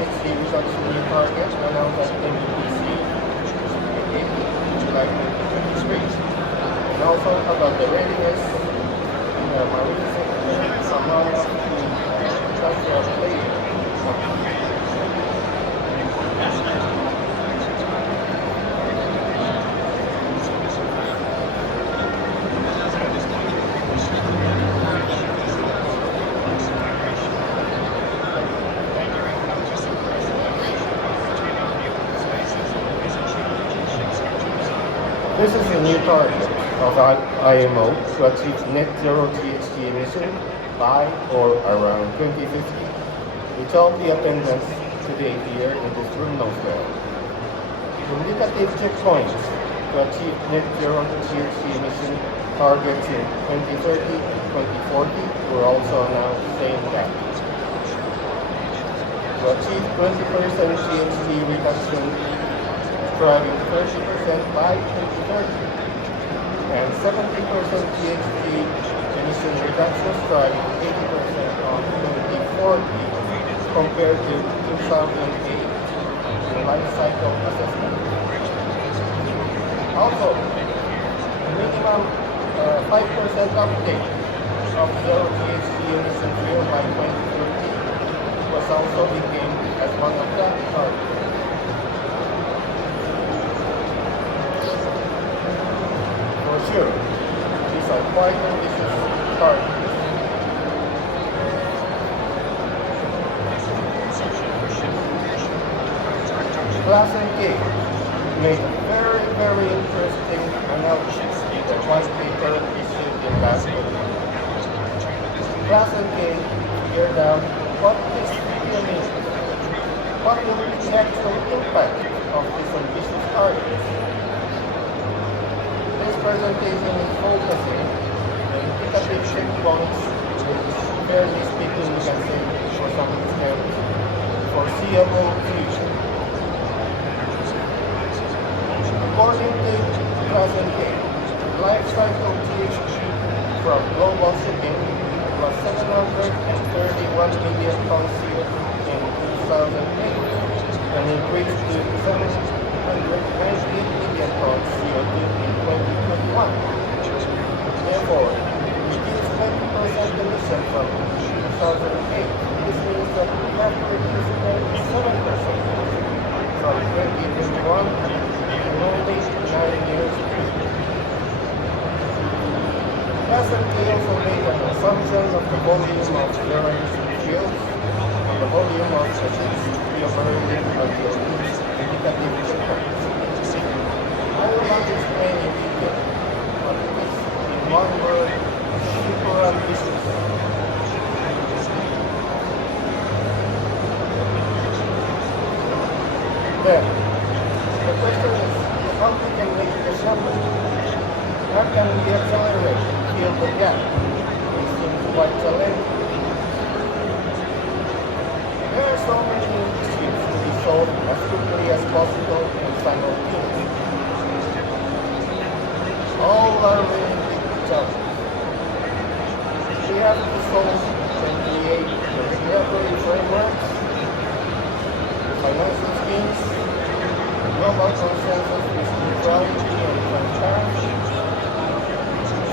GHG reduction new target announced at MPC in July 2023. And also about the readiness in the marine sector among the industrial players. This is a new target of IMO to achieve net zero GHG emission by or around 2050, which all the attendants today here in this room knows well. Indicative checkpoints to achieve net zero GHG emission targets in 2030 and 2040 were also announced, saying that to achieve 20% GHG reduction, driving 30% by 2030, and 70% GHG emission reduction, driving 80% on 2040 compared to 2008 in life cycle assessment. Also, minimum 5% update of zero GHG emission fuel by 2030 was also became as one of the targets. For sure, these are quite ambitious targets. Class and K made a very interesting analysis in the white paper issued in last week. Class and K figured out what this really means. What will be the actual impact of these ambitious targets? This presentation is focusing on indicative checkpoints, which fairly speaking we can say for some extent foreseeable future. According to Class and K, life cycle GHG from global shipping was 731 million tons CO2 in 2008 and increased to 798 million tons CO2 in 2021. Therefore, reduced 20% emission from 2008. This means that we have to reduce 27% from 2021 in only 9 years. Class and K also made an assumption of the volume of zero-emission fuels and the volume of the ships reoccurring until these indicative checkpoints. I will not explain in detail, but it is in one word, super ambitious. Then, the question is, how we can make this happen? How can we accelerate, fill the gap? It seems quite challenging. There are so many issues to be solved as quickly as possible and simultaneously. All are really big challenges. We have to solve and create the regulatory frameworks, financial schemes, global consensus with neutrality and transparency,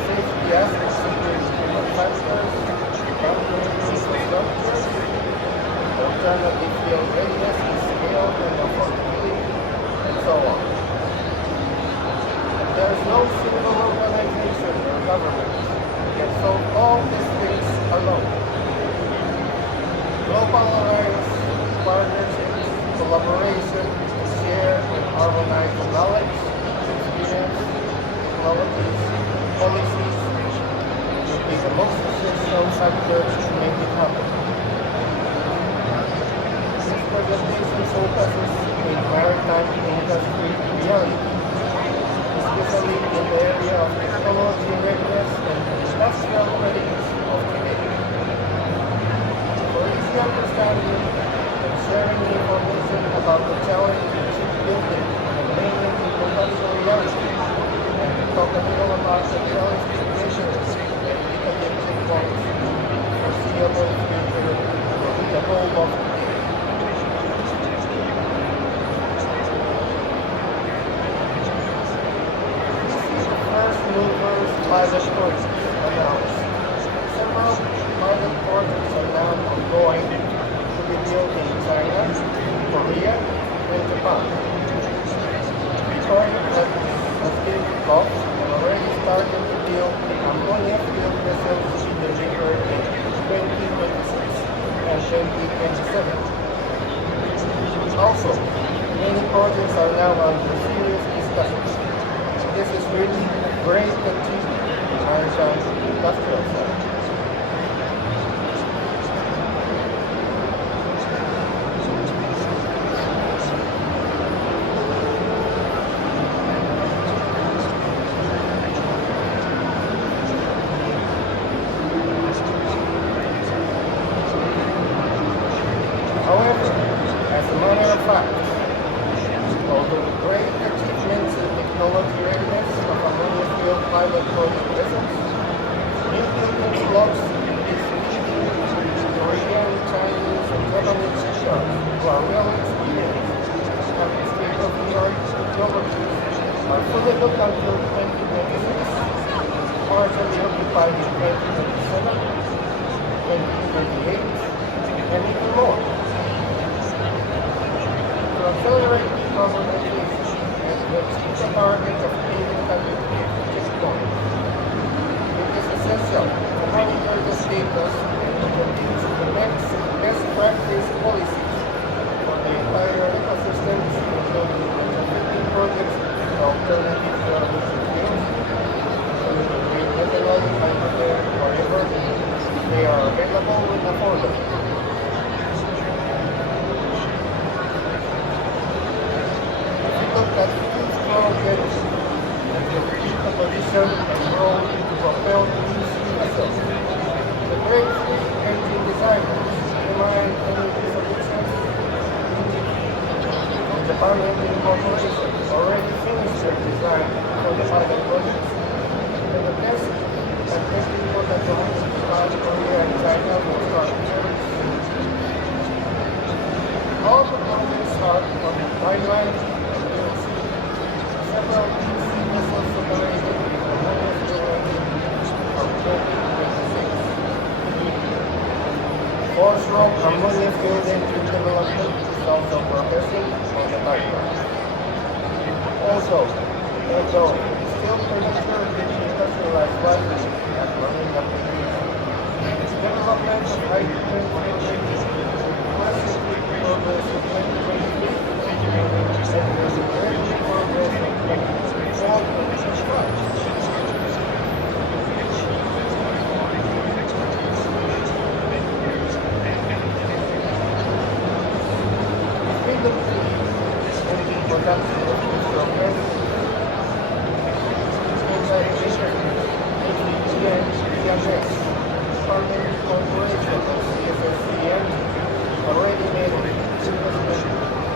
safety aspects including human factors, boundary infrastructures, alternative fuel readiness, scale and affordability, and so on. And there is no single organization or government that can solve all these things alone. Global alliance, partnerships, collaboration, share and harmonize knowledge, experience, technologies, policies will be the most essential factor to make it happen. This presentation focuses in maritime industry reality, especially in the area of technology readiness and industrial readiness of today. For easy understanding and sharing information about the challenge in shipbuilding and maintenance in potential reality, and to talk a little about the realistic measures and indicative checkpoints foreseeable future will be the goal of today. pilot projects announced. Several pilot projects are now ongoing to be built in China, Korea, and Japan. Project has been kicked off and already started to build ammonia fuel vessels to be delivered in 2026 and 2027. Also, many projects are now under serious discussion. This is really a great achievement in maritime industrial side. However, as a matter of fact, although the great achievements in technology readiness of ammonia fuel pilot project vessels, new building blocks is leading Korean, Chinese, and Japanese shipyards who are well experienced and state-of-the-art technologies are fully booked until 2026, partially occupied in 2027, 2028, and even more. To accelerate decarbonization and to achieve the target of 80 point, it is essential to monitor the status and introduce the next best practice policies for the entire ecosystem, including retrofitting projects with alternative generation fuels, including green ethanol, hydrogen, wherever they are available and affordable. Look at two-stroke engines and will keep the position and grow to propel these vessels. The breakthrough engine designers demand energy solutions. The Japan Engine Corporation already finished their design for the pilot projects, and the test and testing protocols in Japan, Korea, and China will start very soon. All the projects are on the timeline. Several DC vessels operated with ammonia fuel engines from 2026. Four-stroke ammonia fuel engine development is also progressing on the timeline. Also, although it's still premature to industrialize widely as marine applications, development of hydrogen fuel engines will progressively progress in 2023 and will gradually progress in 2024 and 2025. Speed of engine production is progressing. EMS, Department Corporation of CSSCN already made investment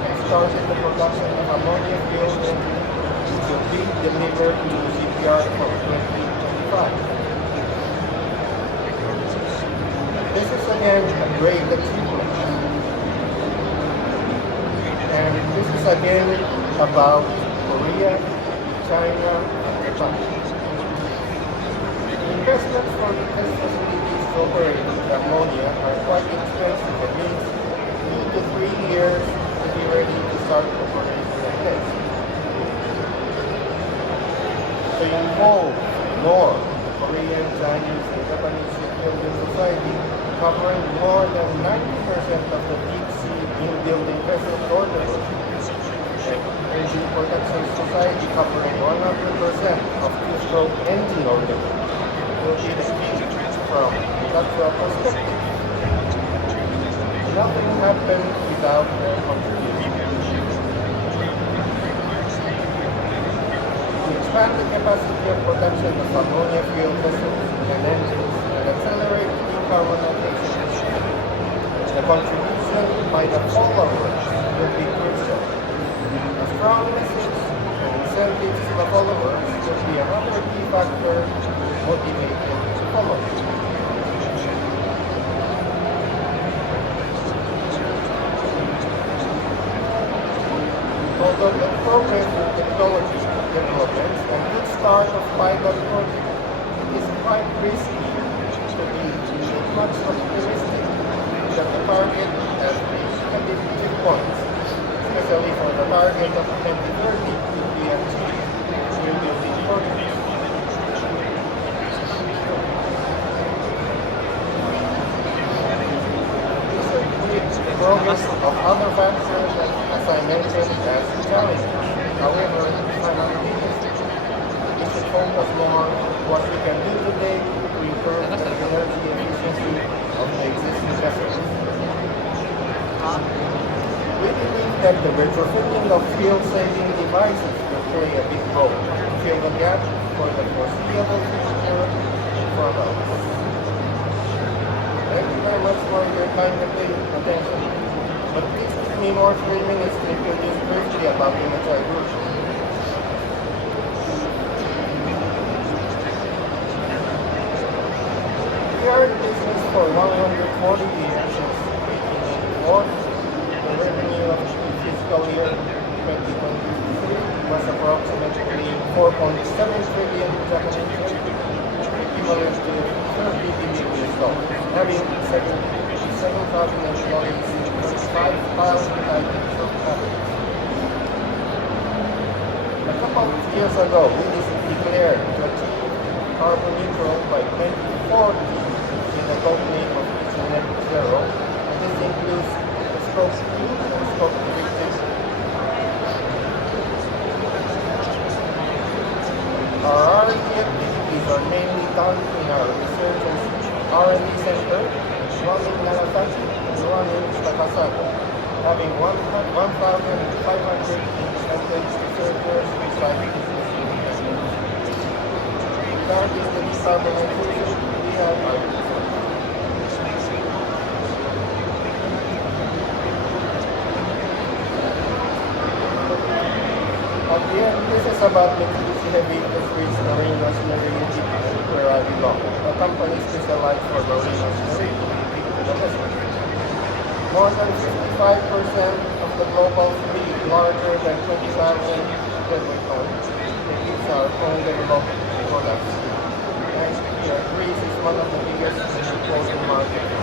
and started the production of ammonia fuel engine, which will be delivered to the shipyard for 2025. This is again a great achievement. And this is again about Korea, China, and Japan. Investments for the test facilities to operate with ammonia are quite expensive, at least 2 to 3 years to be ready to start operating the test. To involve NOR, the Korean, Chinese, and Japanese shipbuilding society, covering more than 90% of the deep sea new building vessels order, and Engine Production Society covering 100% of two-stroke engine orders, will be the key from industrial perspective. Nothing happens without their contribution. To expand the capacity of production of ammonia fuel vessels and engines and accelerate decarbonization, the contribution by the followers will be crucial. A strong message and incentives to the followers will be another key factor motivated to follow. Although good progress in technology development and good start of pilot projects, quite risky to be too much optimistic that the target has competitive points, especially for the target of 2030 to be achieved rebuilding projects. The progress of other factors, as I mentioned, as challenging. However, I'm optimistic. We should focus more on what we can do today to improve the energy efficiency of the existing vessels. We believe that the retrofitting of fuel-saving devices will play a big role to fill the gap for the foreseeable future in front of us. Thank you very much for your kind attention. But please give me more 3 minutes to introduce briefly about MHI Group. We are in business for 140 years since 1884. The revenue of the fiscal year 2023 was approximately 4.7 trillion Japanese yen, equivalent to $30 billion, having 7,000 employees and 5,000 items of capital. A couple of years ago, we declared to achieve carbon neutral by 2040 in the code name of net zero, and this includes Scope 2 and Scope 3 emissions. Our R&D activities are mainly done in our research and R&D center, one in Nagasaki and one in Takasaki, having 1,500 researchers beside business units. Regarding the decarbonization, we have our at the end, this is about Mitsubishi Heavy Industries Marine Machinery Limited, where I belong, a company specialized for marine machinery to the vessels. More than 55% of the global fleet larger than 20,000 deadweight tons is our own developed products. And here, Greece is one of the biggest importing markets.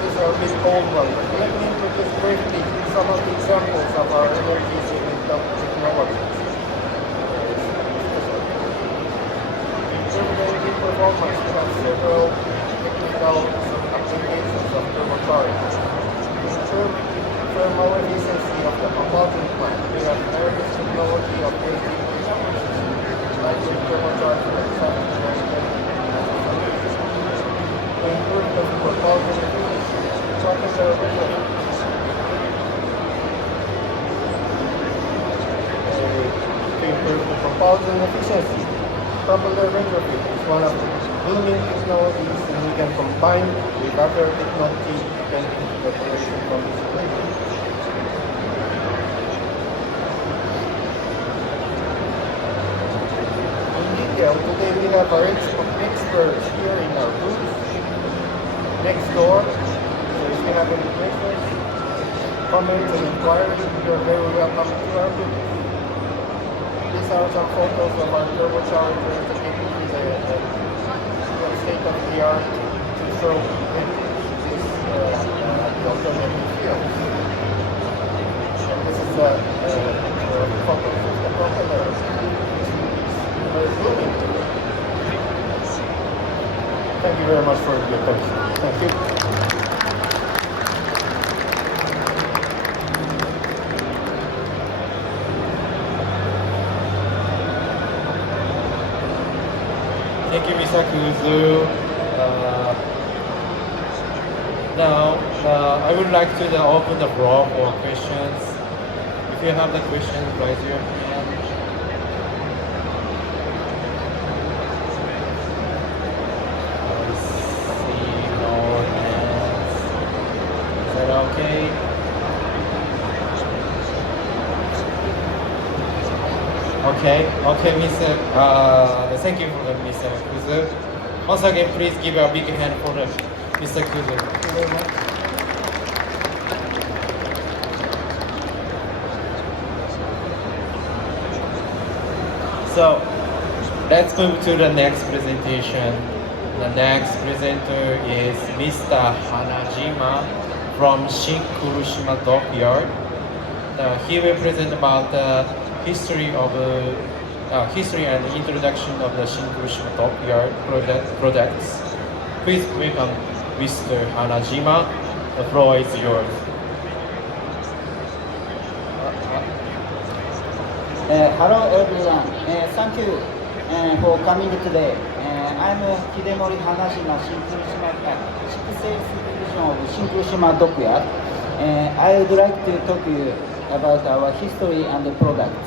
These are a bit old ones, but let me introduce briefly some of the examples of our energy-saving technologies. In terms of energy performance, we have several technical applications of turbochargers. To improve thermal efficiency of the propulsion plant, we have various technology of AC like the turbocharger and traffic generator. To improve the propulsion efficiency, popular retrofit. To improve the propulsion efficiency, popular retrofit is one of the booming technologies, and we can combine with other technology depending on the operation condition. In detail, today we have our experts here in our booth. Next door, so if you have any questions, comments, and inquiries, you are very welcome to our booth. These are some photos of our turbocharger to take you to the state of the art to show this alternative fuel. And this is a photo of the propeller. Very booming. Thank you very much for your attention. Thank you. Thank you, Mr. Kuzu. Now, I would like to open the floor for questions. If you have the questions, raise your hand. I see no hands. Is that okay? Okay, Mr. Thank you for the Mr. Kuzu. Once again, please give a big hand for the Mr. Kuzu. Thank you very much. So let's move to the next presentation. The next presenter is Mr. Hanajima from Shinkurushima Dockyard. He will present about the history and introduction of the Shinkurushima Dockyard products. Please welcome Mr. Hanajima. The floor is yours. Hello everyone. Thank you for coming today. I'm Hidemori Hanajima, Ship Sales Division of Shinkurushima Dockyard. I would like to talk to you about our history and the products.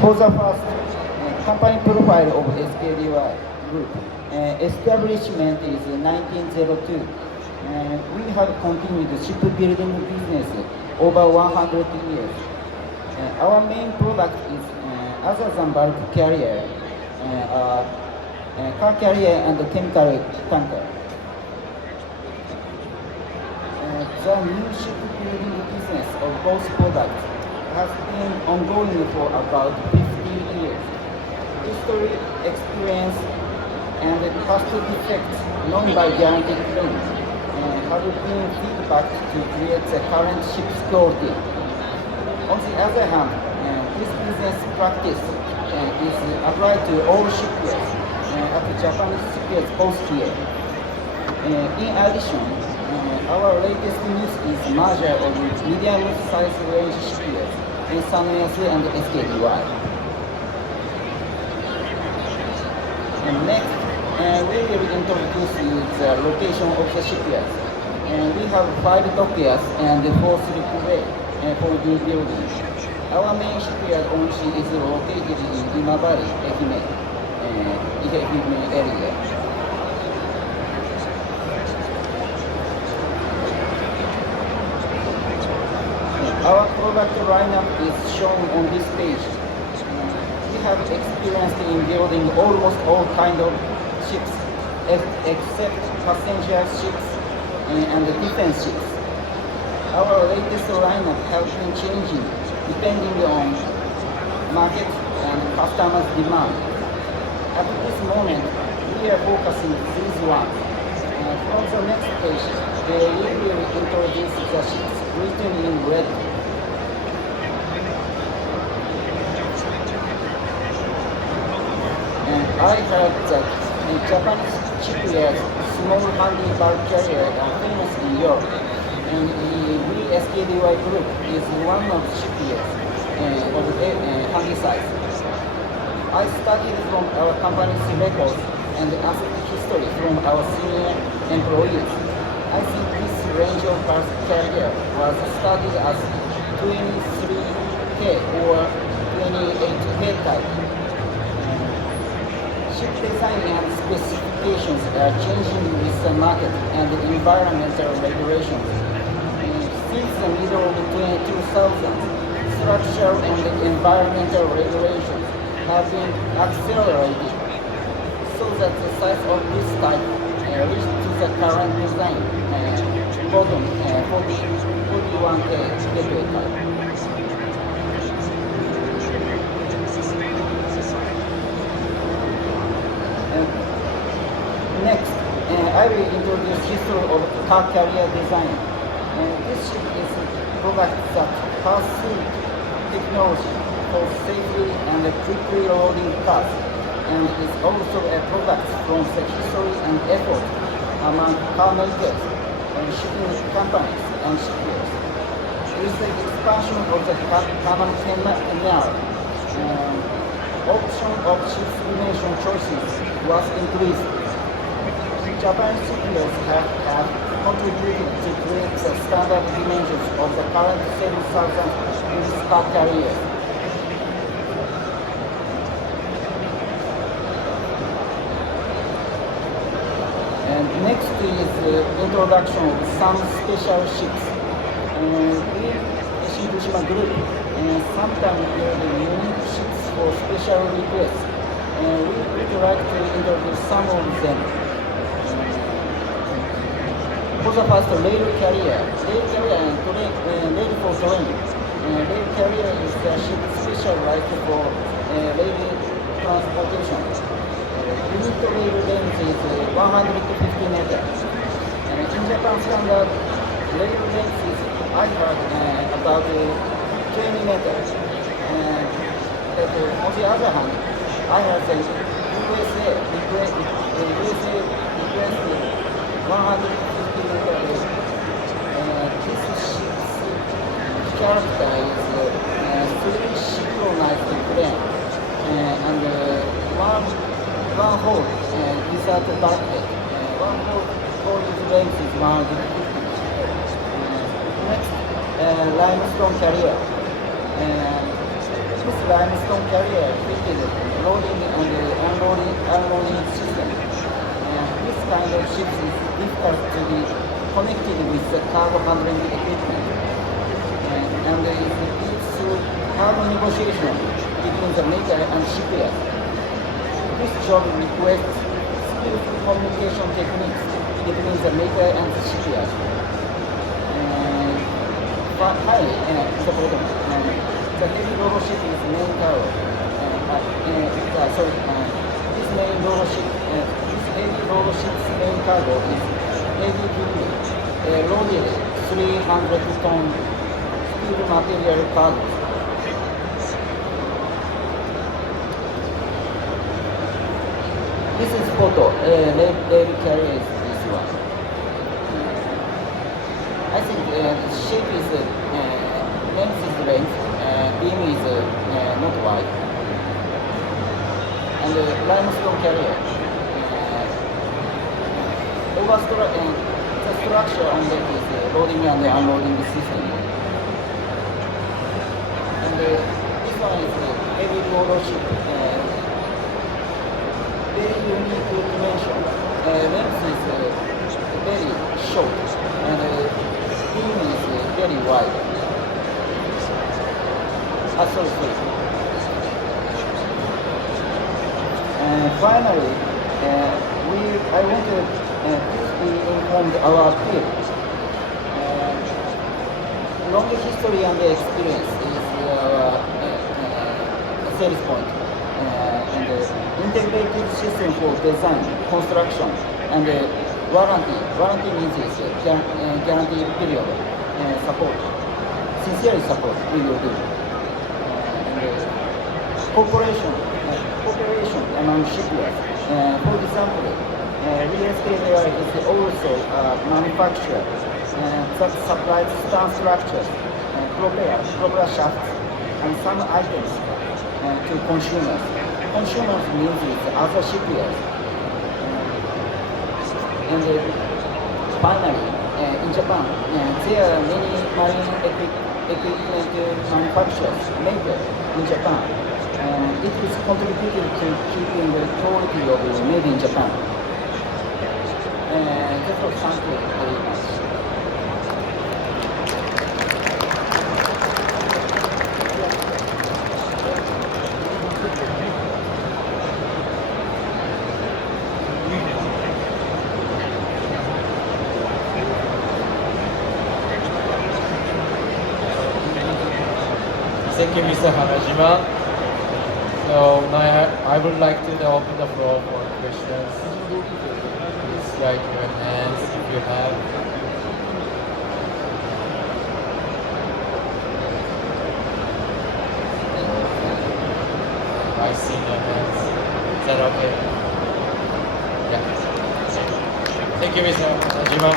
For the first, company profile of SKDY Group. Establishment is 1902. We have continued shipbuilding business over 100 years. Our main product is, other than bulk carrier, car carrier and chemical tanker. The new shipbuilding business of both products has been ongoing for about 50 years. History, experience, and past defects known by guaranteed loans have been feedback to create the current ship's quality. On the other hand, this business practice is applied to all shipyards at the Japanese shipyards both here. In addition, our latest news is merger of medium-sized range shipyards in Sanoyasu and SKDY. And next, we will introduce you the location of the shipyards. We have 5 dockyards and 4 slipway for new building. Our main shipyard Onshi is located in Imabari, Ehime area. Our product lineup is shown on this page. We have experience in building almost all kinds of ships, except passenger ships and defense ships. Our latest lineup has been changing depending on market and customers' demand. At this moment, we are focusing these ones. From the next page, we will introduce the ships written in red. I heard that Japanese shipyards, small handy bulk carrier are famous in Europe, and the SKDY Group is one of the shipyards of handy size. I studied from our company's records and asked history from our senior employees. I think this range of bulk carrier was studied as 23K or 28K type. Ship design and specifications are changing with the market and environmental regulations. Since the middle of 2000, structural and environmental regulations have been accelerated so that the size of this type reached to the current design bottom 41K gateway type. Next, I will introduce history of car carrier design. This ship is a product that pursued technology for safely and quickly loading cars, and is also a product from the history and effort among car makers and shipping companies and shipyards. With the expansion of the Panama Canal, option of ship dimension choices was increased. Japanese shipyards have contributed to create the standard dimensions of the current 7,000 car carriers. And next is the introduction of some special ships. We, Shinkurushima Group, sometimes build unique ships for special requests. We would like to introduce some of them. For the first rail carrier. Rail carrier and rail for train. Rail carrier is a ship specialized for rail transportation. Unit rail length is 150 meters. In Japan standard, rail length is I heard about 20 meters. But on the other hand, I have the USA requested 150 meters. This ship's character is three synchronized plane and one hole without a bulkhead. One hole length is 150. Next, limestone carrier. This limestone carrier fitted loading and unloading system. This kind of ship is difficult to be connected with the cargo handling equipment and is used through hard negotiation between the maker and shipyard. This job requires skillful communication techniques between the maker and the shipyard. Finally, the bottom. The heavy roro ship is main cargo. This heavy roro ship's main cargo is heavy duty, loaded 300-ton steel material cargo. This is photo. Rail carrier is this one. I think shape is length is length, beam is not wide, and limestone carrier. The structure on that is loading and unloading system. And this one is heavy roro ship. Very unique dimension. Length is very short and beam is very wide. Sorry. Finally, I want to inform our field. Long history and experience is our sales point. And integrated system for design, construction, and warranty. Warranty means guarantee period support. Sincerely support we will do. Cooperation among shipyards. For example, real estate area is also manufacturer that supplies stand structures, propeller shafts, and some items to consumers. Consumers means other shipyards. And finally, in Japan, there are many marine equipment manufacturers, makers in Japan. It is contributed to keeping the quality of made in Japan. That's all. Thank you very much. Thank you, Mr. Hanajima. So now I would like to open the floor for questions. Please raise your hands if you have. I see your hands. Is that okay? Yeah. Thank you, Mr. Hanajima.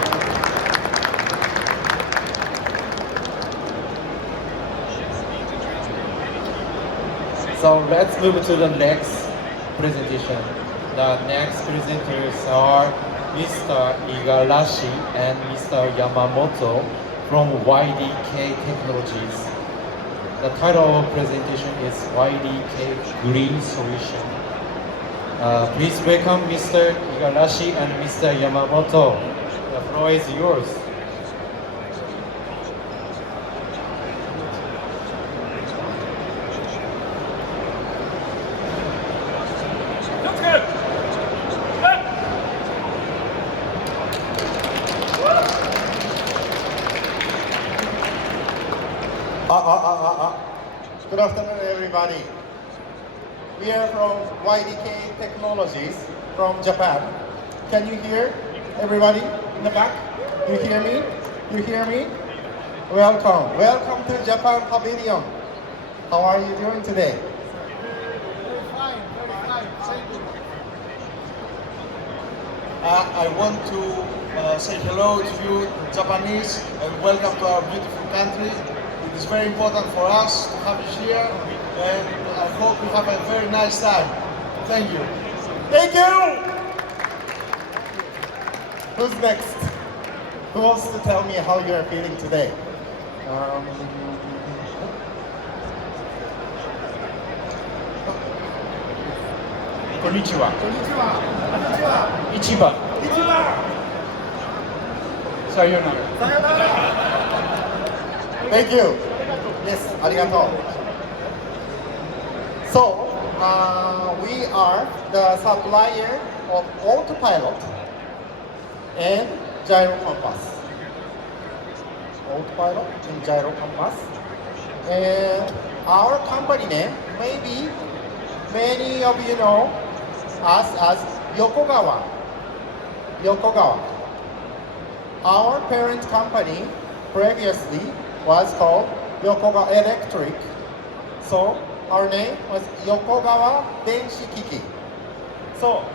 So let's move to the next presentation. The next presenters are Mr. Igarashi and Mr. Yamamoto from YDK Technologies. The title of presentation is YDK Green Solution. Please welcome Mr. Igarashi and Mr. Yamamoto. The floor is yours. afternoon, everybody. We are from YDK Technologies from Japan. Can you hear everybody in the back? You hear me? You hear me? Welcome. Welcome to Japan Pavilion. How are you doing today? Very fine, thank you. I want to say hello to you, Japanese, and welcome to our beautiful country. It is very important for us to have you here, and I hope you have a very nice time. Thank you. Thank you! Who's next? Who wants to tell me how you are feeling today? Konnichiwa. 一番。 Sayonara. Thank you. Yes, arigato. So, we are the supplier of autopilot and gyro compass. Autopilot and gyro compass. And our company name, maybe many of you know us as Yokogawa. Yokogawa. Our parent company previously was called Yokogawa Electric. So our name was Yokogawa Denshi Kiki. So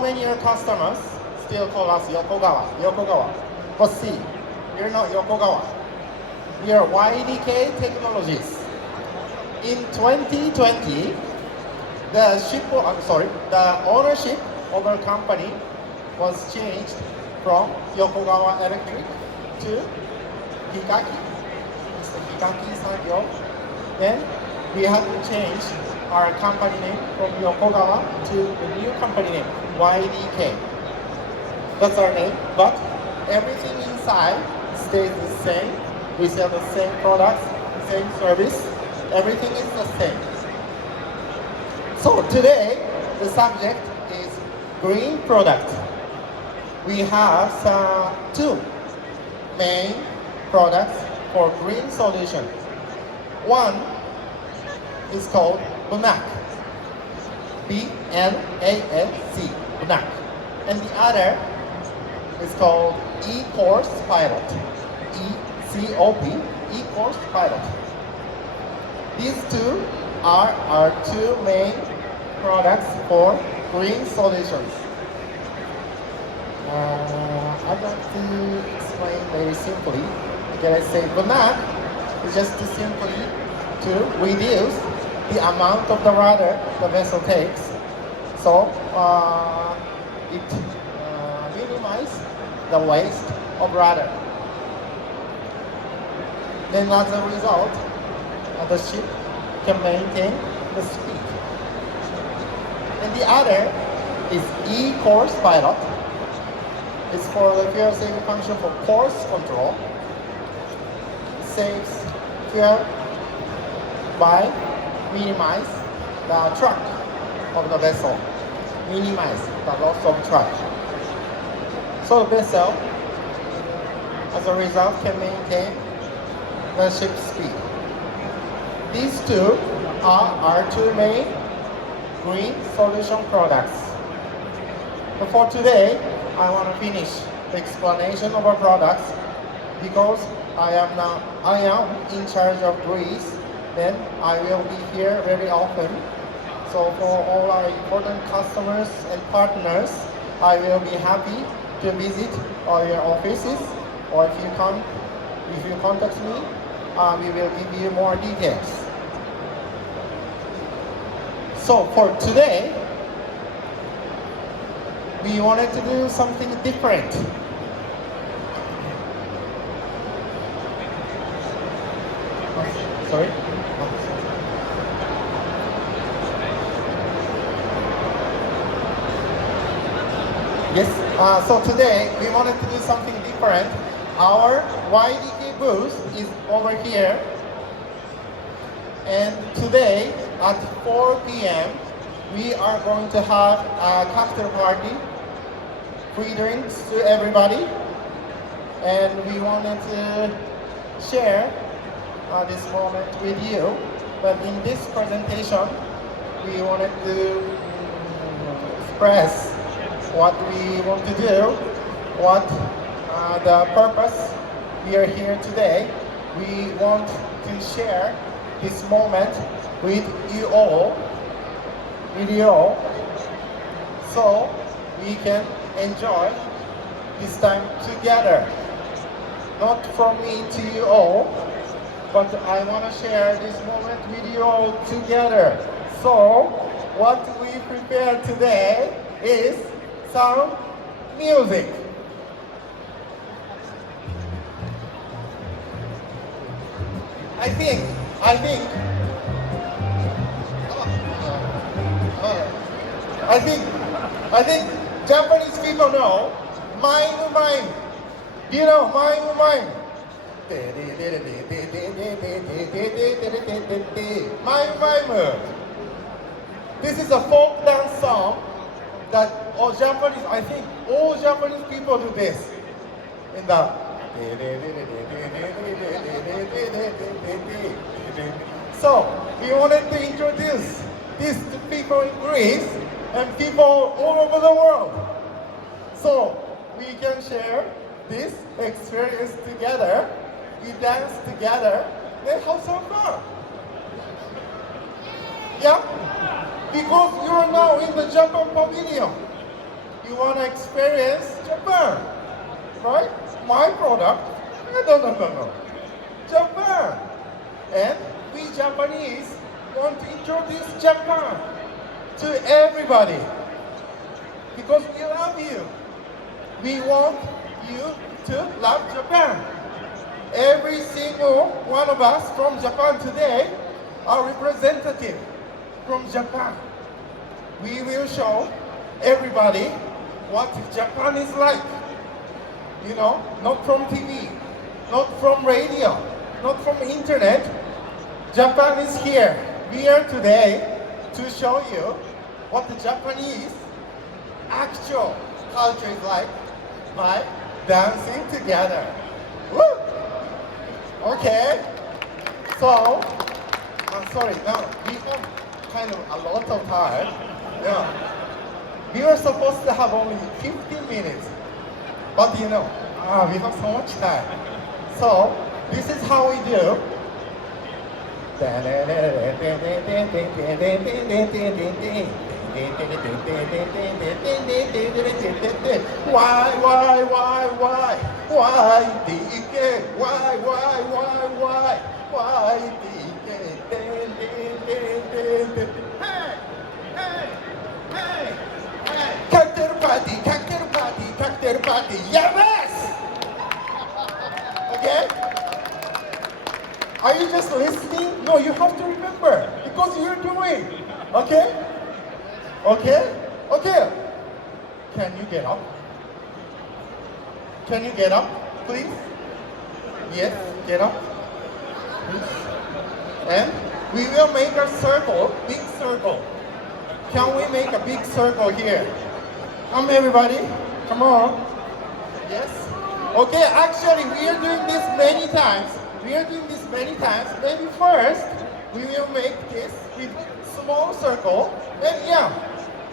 many of our customers still call us Yokogawa, Yokogawa. But see, we're not Yokogawa. We are YDK Technologies. In 2020, the ownership of our company was changed from Yokogawa Electric to Higaki. It's the Higaki Sangyo. Then we had to change our company name from Yokogawa to the new company name, YDK. That's our name, but everything inside stays the same. We sell the same products, same service. Everything is the same. So today, the subject is green product. We have two main products for green solution. One is called BNAC, B-N-A-N-C, BNAC. And the other is called E-Course Pilot, E-C-O-P, E-Course Pilot. These two are our two main products for green solutions. I'd like to explain very simply. Can I say BNAC is just simply to reduce the amount of the rudder the vessel takes. So it minimizes the waste of rudder. Then as a result, the ship can maintain the speed. And the other is E-Course Pilot. It's for the fuel saving function for course control. It saves fuel by minimize the track of the vessel, minimize the loss of track. So the vessel, as a result, can maintain the ship's speed. These two are our two main green solution products. But for today, I want to finish the explanation of our products because I am in charge of Greece. Then I will be here very often. So for all our important customers and partners, I will be happy to visit all your offices, or if you contact me, we will give you more details. So for today, we wanted to do something different. Sorry? Yes, so today we wanted to do something different. Our YDK booth is over here. And today at 4 p.m. we are going to have a cocktail party, free drinks to everybody. And we wanted to share this moment with you. But in this presentation, we wanted to express what we want to do, what the purpose we are here today. We want to share this moment with you all, so we can enjoy this time together. Not from me to you all, but I want to share this moment with you all together. So, what we prepared today is some music. I think Japanese people know mime mime. Do you know mime mime? Mime mime. This is a folk dance song that all Japanese, I think all Japanese people do this. In the so we wanted to introduce this to people in Greece and people all over the world. So we can share this experience together. We dance together and have some fun. Yeah? Because you are now in the Japan pavilion. You want to experience Japan, right? My product? No. Japan. And we Japanese want to introduce Japan to everybody. Because we love you. We want you to love Japan. Every single one of us from Japan today are representative from Japan. We will show everybody what Japan is like. You know, not from TV, not from radio, not from internet. Japan is here. We are today to show you what the Japanese actual culture is like by dancing together. Woo! Okay. So, I'm sorry, now we have kind of a lot of time. Yeah. We were supposed to have only 15 minutes. But you know, we have so much time. So, this is how we do. Why DK? Why DK? Hey! Cocktail party, yes! Okay? Are you just listening? No, you have to remember, because you're doing. Okay? Okay. Can you get up? Can you get up, please? Yes, get up. Please. And we will make a circle, big circle. Can we make a big circle here? Come everybody, come on. Yes? Okay, actually we are doing this many times. Maybe first, we will make this with small circle. And yeah,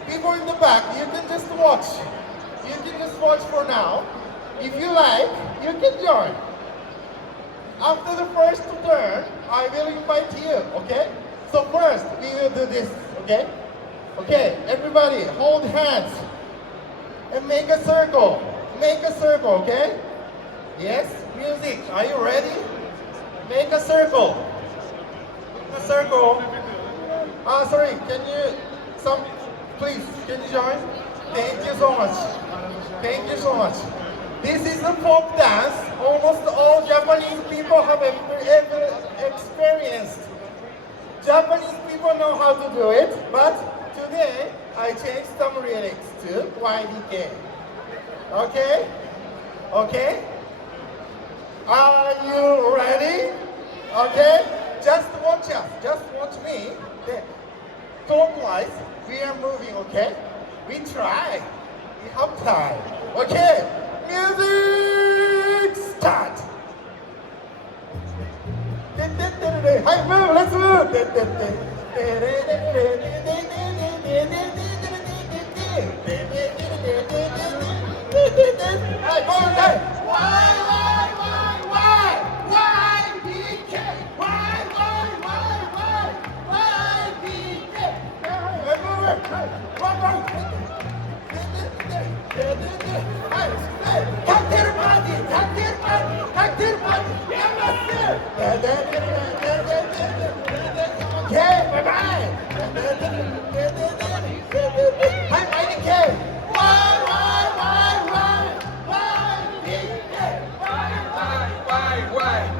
people in the back, you can just watch. You can just watch for now. If you like, you can join. After the first turn, I will invite you, okay? So first, we will do this, okay? Okay, everybody, hold hands. And make a circle. Okay? Yes, music, are you ready? Make a circle. Sorry, can you, please, can you join? Thank you so much. This is a folk dance. Almost all Japanese people have ever experienced. Japanese people know how to do it, but today I changed some lyrics to YDK. Okay? Are you ready? Okay? Just watch us. Just watch me. Clockwise, we are moving, okay? We try. We have time. Okay? Music start! Hey, move, let's move. Hey, go on, hey. Why, BK? Why, BK? Hey, move it. Run. Hey, cocktail party. Okay, bye-bye. Hi, IDK. Why, BK?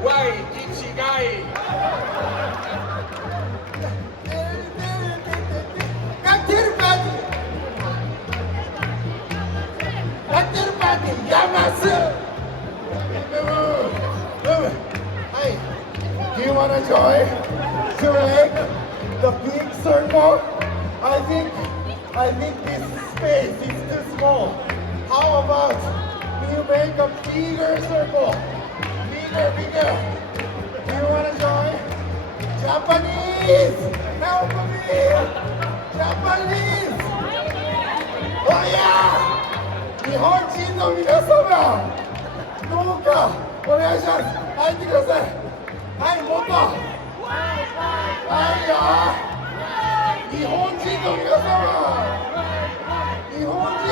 Why, Ichigai? Cocktail party. Yamasu. Hey, do you want to join to make the big circle? I think this space is too small. How about you make a bigger circle? Bigger. Do you want to join? Japanese! Help me! Japanese! Oh yeah! 日本人の皆様、どうかお願いします。入ってください。はい、もっと。はいよ。日本人の皆様。日本人。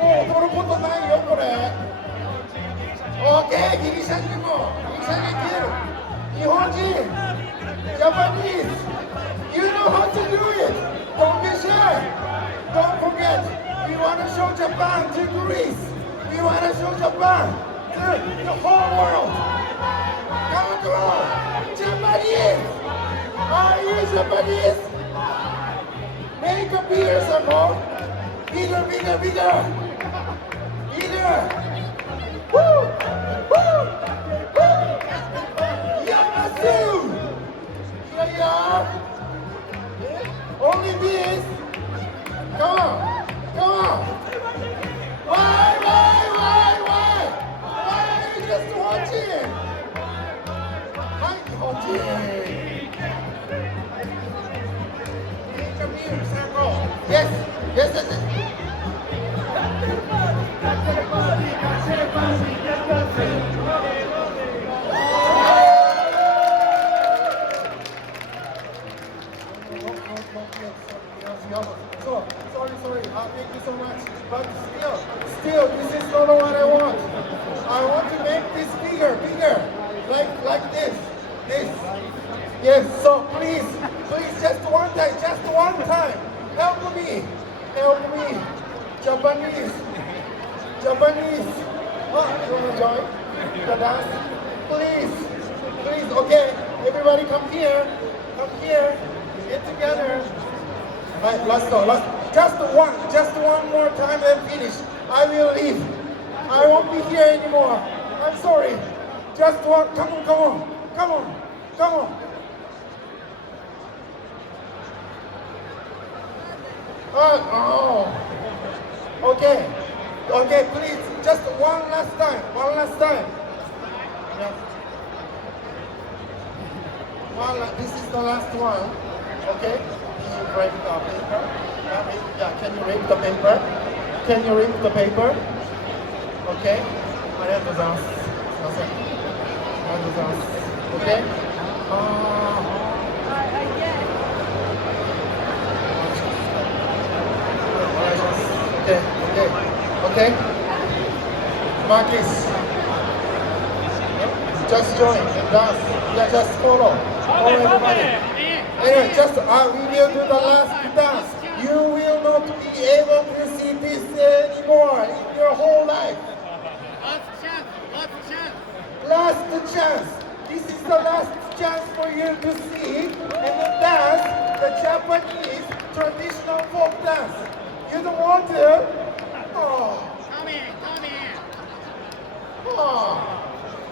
もう踊ることないよ、これ。オッケー、ギリシャ人も。ギリシャ人いける。日本人。Japanese. You know how to do it. Don't be shy. Don't forget. We want to show Japan to Greece. We want to show Japan to the whole world. Come on. Japanese. Are you Japanese? Make a bigger circle. Bigger. Woo! Yamasu! Yeah. Only this. Come on. Why are you just watching? Hi, Hoji. Make a bigger circle. Yes. Sorry. Thank you so much. But still, this is not what I want. I want to make this bigger, like this. Yes. So please, just one time, help me. Japanese. Oh, you wanna join the dance? Please. Okay, everybody come here. Get together. Right, last. Just one more time and finish. I will leave. I won't be here anymore. I'm sorry. Just one. Come on. Oh. Okay, please. Just one last time. Yeah. This is the last one. Okay. Can you break the paper? Yeah, can you read the paper? Okay. ありがとうございます。すいません。ありがとうございます。Okay. Okay. Marcus. Just join and dance. Yeah, just follow everybody. Anyway, we will do the last dance. You will not be able to see this anymore in your whole life. Last chance. This is the last chance for you to see and dance the Japanese traditional folk dance. You don't want to? Oh.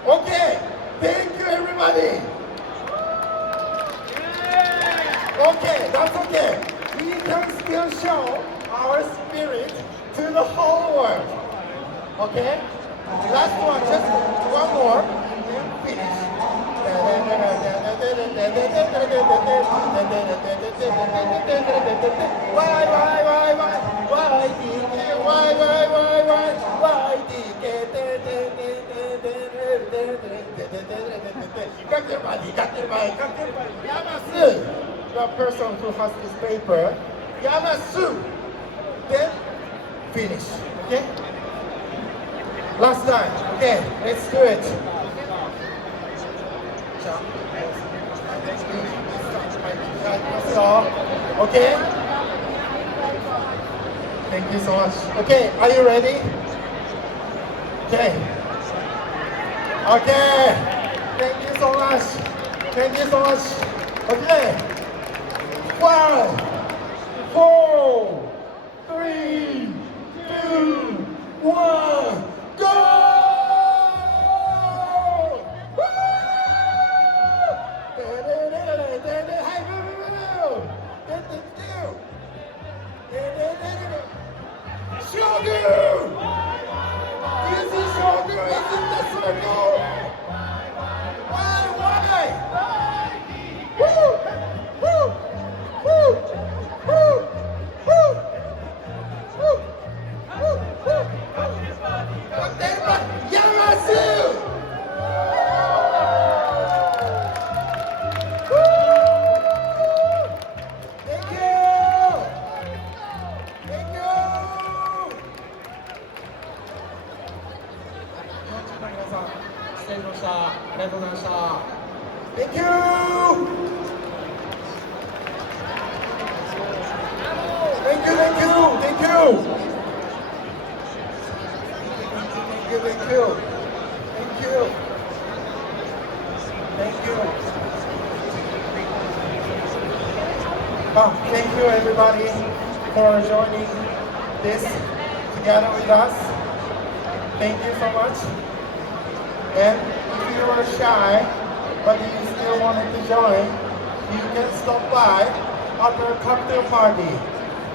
Okay. Thank you, everybody. Okay, that's okay. We can still show our spirit to the whole world. Okay? Last one, just one more, and then finish. Yamasu, the person who has this paper, Yamasu, then finish, okay? Last time, okay, let's do it. Okay? Thank you so much. Okay, are you ready? Okay. Okay. Thank you so much. Thank you so much. Okay. 5, 4, 3, 2, 1, go! Shogu! This is Shogu is in the circle! Why? Woo! Woo! Woo! Woo! Woo! Woo! Woo! Woo! Yamasu! Woo! Thank you! Thank you! 皆さん、出演のしたありがとうございました。Thank you! Thank you, thank you, thank you! Thank you, thank you! Thank you! Thank you! Thank you everybody for joining this together with us. Thank you so much. And if you are shy, but you still wanted to join, you can stop by at the cocktail party.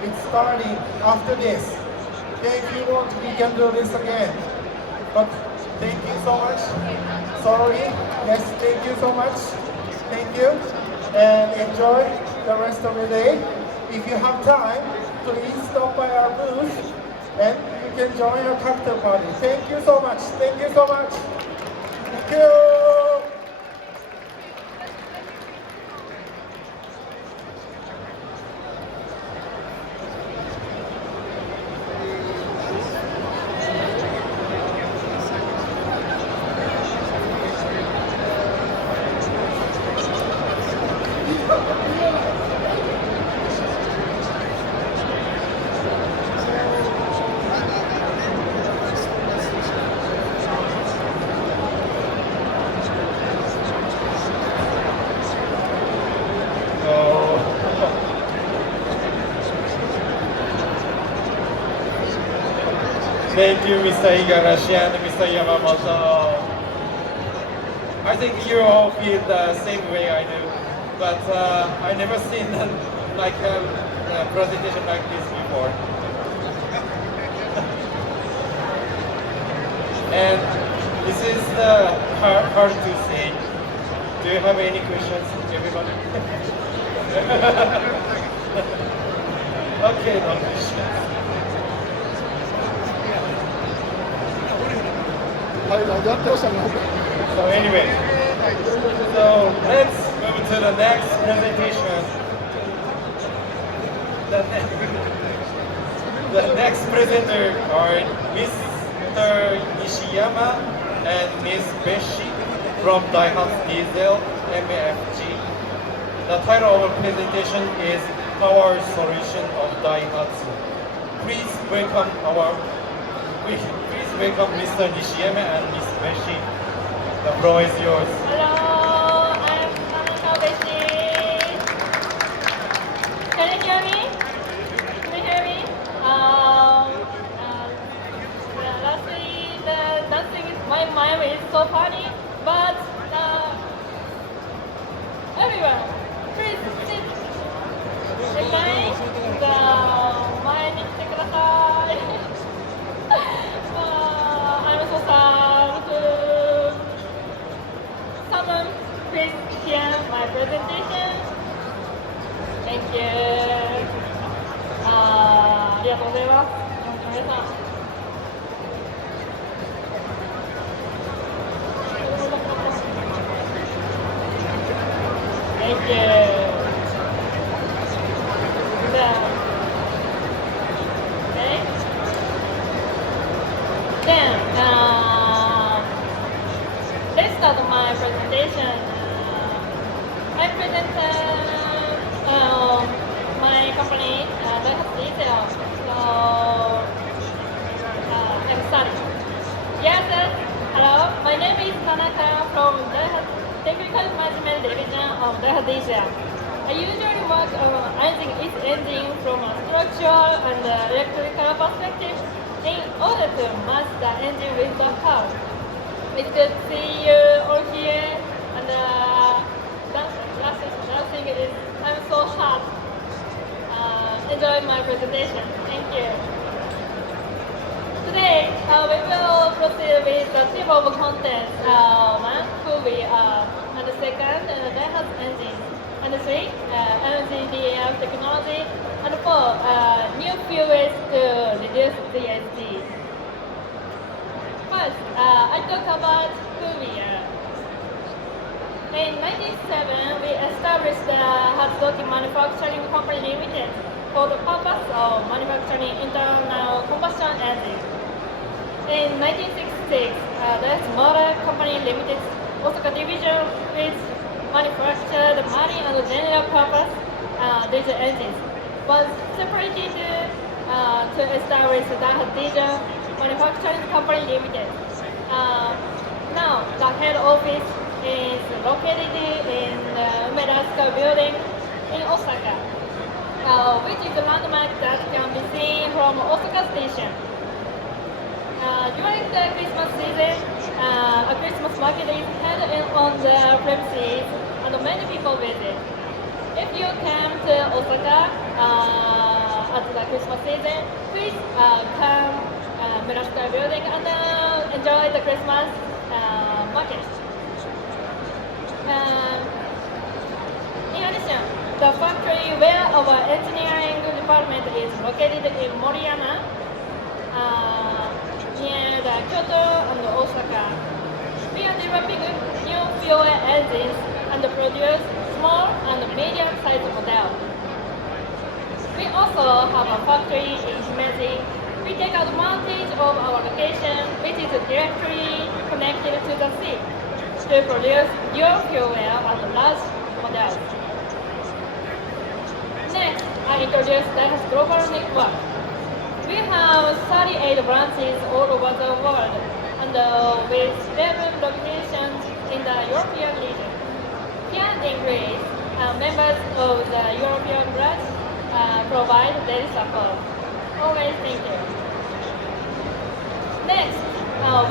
It's starting after this. Okay, if you want, we can do this again. But thank you so much. Sorry. Yes, thank you so much. Thank you. And enjoy the rest of the day. If you have time, please stop by our booth and you can join our cocktail party. Thank you so much. Thank you so much. Thank you. Thank you, Mr. Igarashi and Mr. Yamamoto. I think you all feel the same way I do, but I never seen like a presentation like this before. And this is the hard to say. Do you have any questions, everybody? Okay, no questions. So anyway, so let's move to the next presentation. The next presenter are Mr. Nishiyama and Ms. Beshi from Daihatsu Diesel MFG. The title of our presentation is Power Solution of Daihatsu. Please welcome Mr. Nishiyama and Ms. Beshi. The floor is yours. Hello, I'm Mr. Beshi. Can you hear me? Can you hear me? Lastly, the dancing is my mime is so funny, but everyone, please sit. 絶対前に来てください。I'm so sad. Someone がとうございます。皆さん。Thank you. Okay. Then, let's start my presentation. I presented my company, Daihatsu Detail. So, I'm starting. Yes, hello. My name is Tanaka from Daihatsu Technical Management Division of Daihatsu Detail. I usually work on analyzing each engine from a structural and electrical perspective in order to match the engine with the hull. It's good to see you all here, and last thing is I'm so hot. Enjoy my presentation. Thank you. Today, we will proceed with the table of contents. One, who we are, and the second, Daihatsu engine, and three, LGDF technology, and four, new fuels to reduce GHG. First, I talk about who we are. In 1997, we established the Hatsudoki Manufacturing Company Limited for the purpose of manufacturing internal combustion engines. In 1966, Daihatsu Motor Company Limited Osaka division, which manufactured marine and general purpose diesel engines, was separated to establish Daihatsu Diesel Manufacturing Company Limited. Now, the head office is located in the Umeda Square building in Osaka, which is a landmark that can be seen from Osaka Station. During the Christmas season, a Christmas market is held on the premises and many people visit. If you came to Osaka at the Christmas season, please come Umeda Square building and enjoy the Christmas market. In addition, the factory where our engineering department is located in Moriyama, near the Kyoto and Osaka. We are developing new fuel engines and produce small and medium-sized models. We also have a factory in Himeji. We take advantage of our location, which is directly connected to the sea, to produce dual fuel and large models. Next, I introduce Daihatsu Global Network. We have 38 branches all over the world, and with 11 locations in the European region. Here in Greece, members of the European branch provide daily support. Always thank you. Next,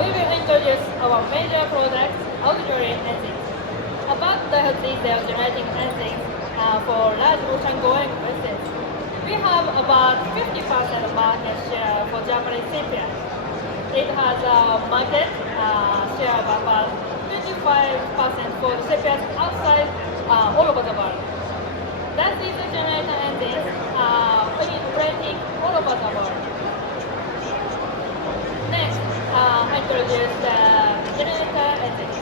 we will introduce our major products, auxiliary engines. About the diesel generating engines for large ocean-going vessels. We have about 50% market share for Japanese shipyards. It has a market share of about 25% for the shipyards outside all over the world. That is the generator engines operating all over the world. Next, I introduce the generator engines.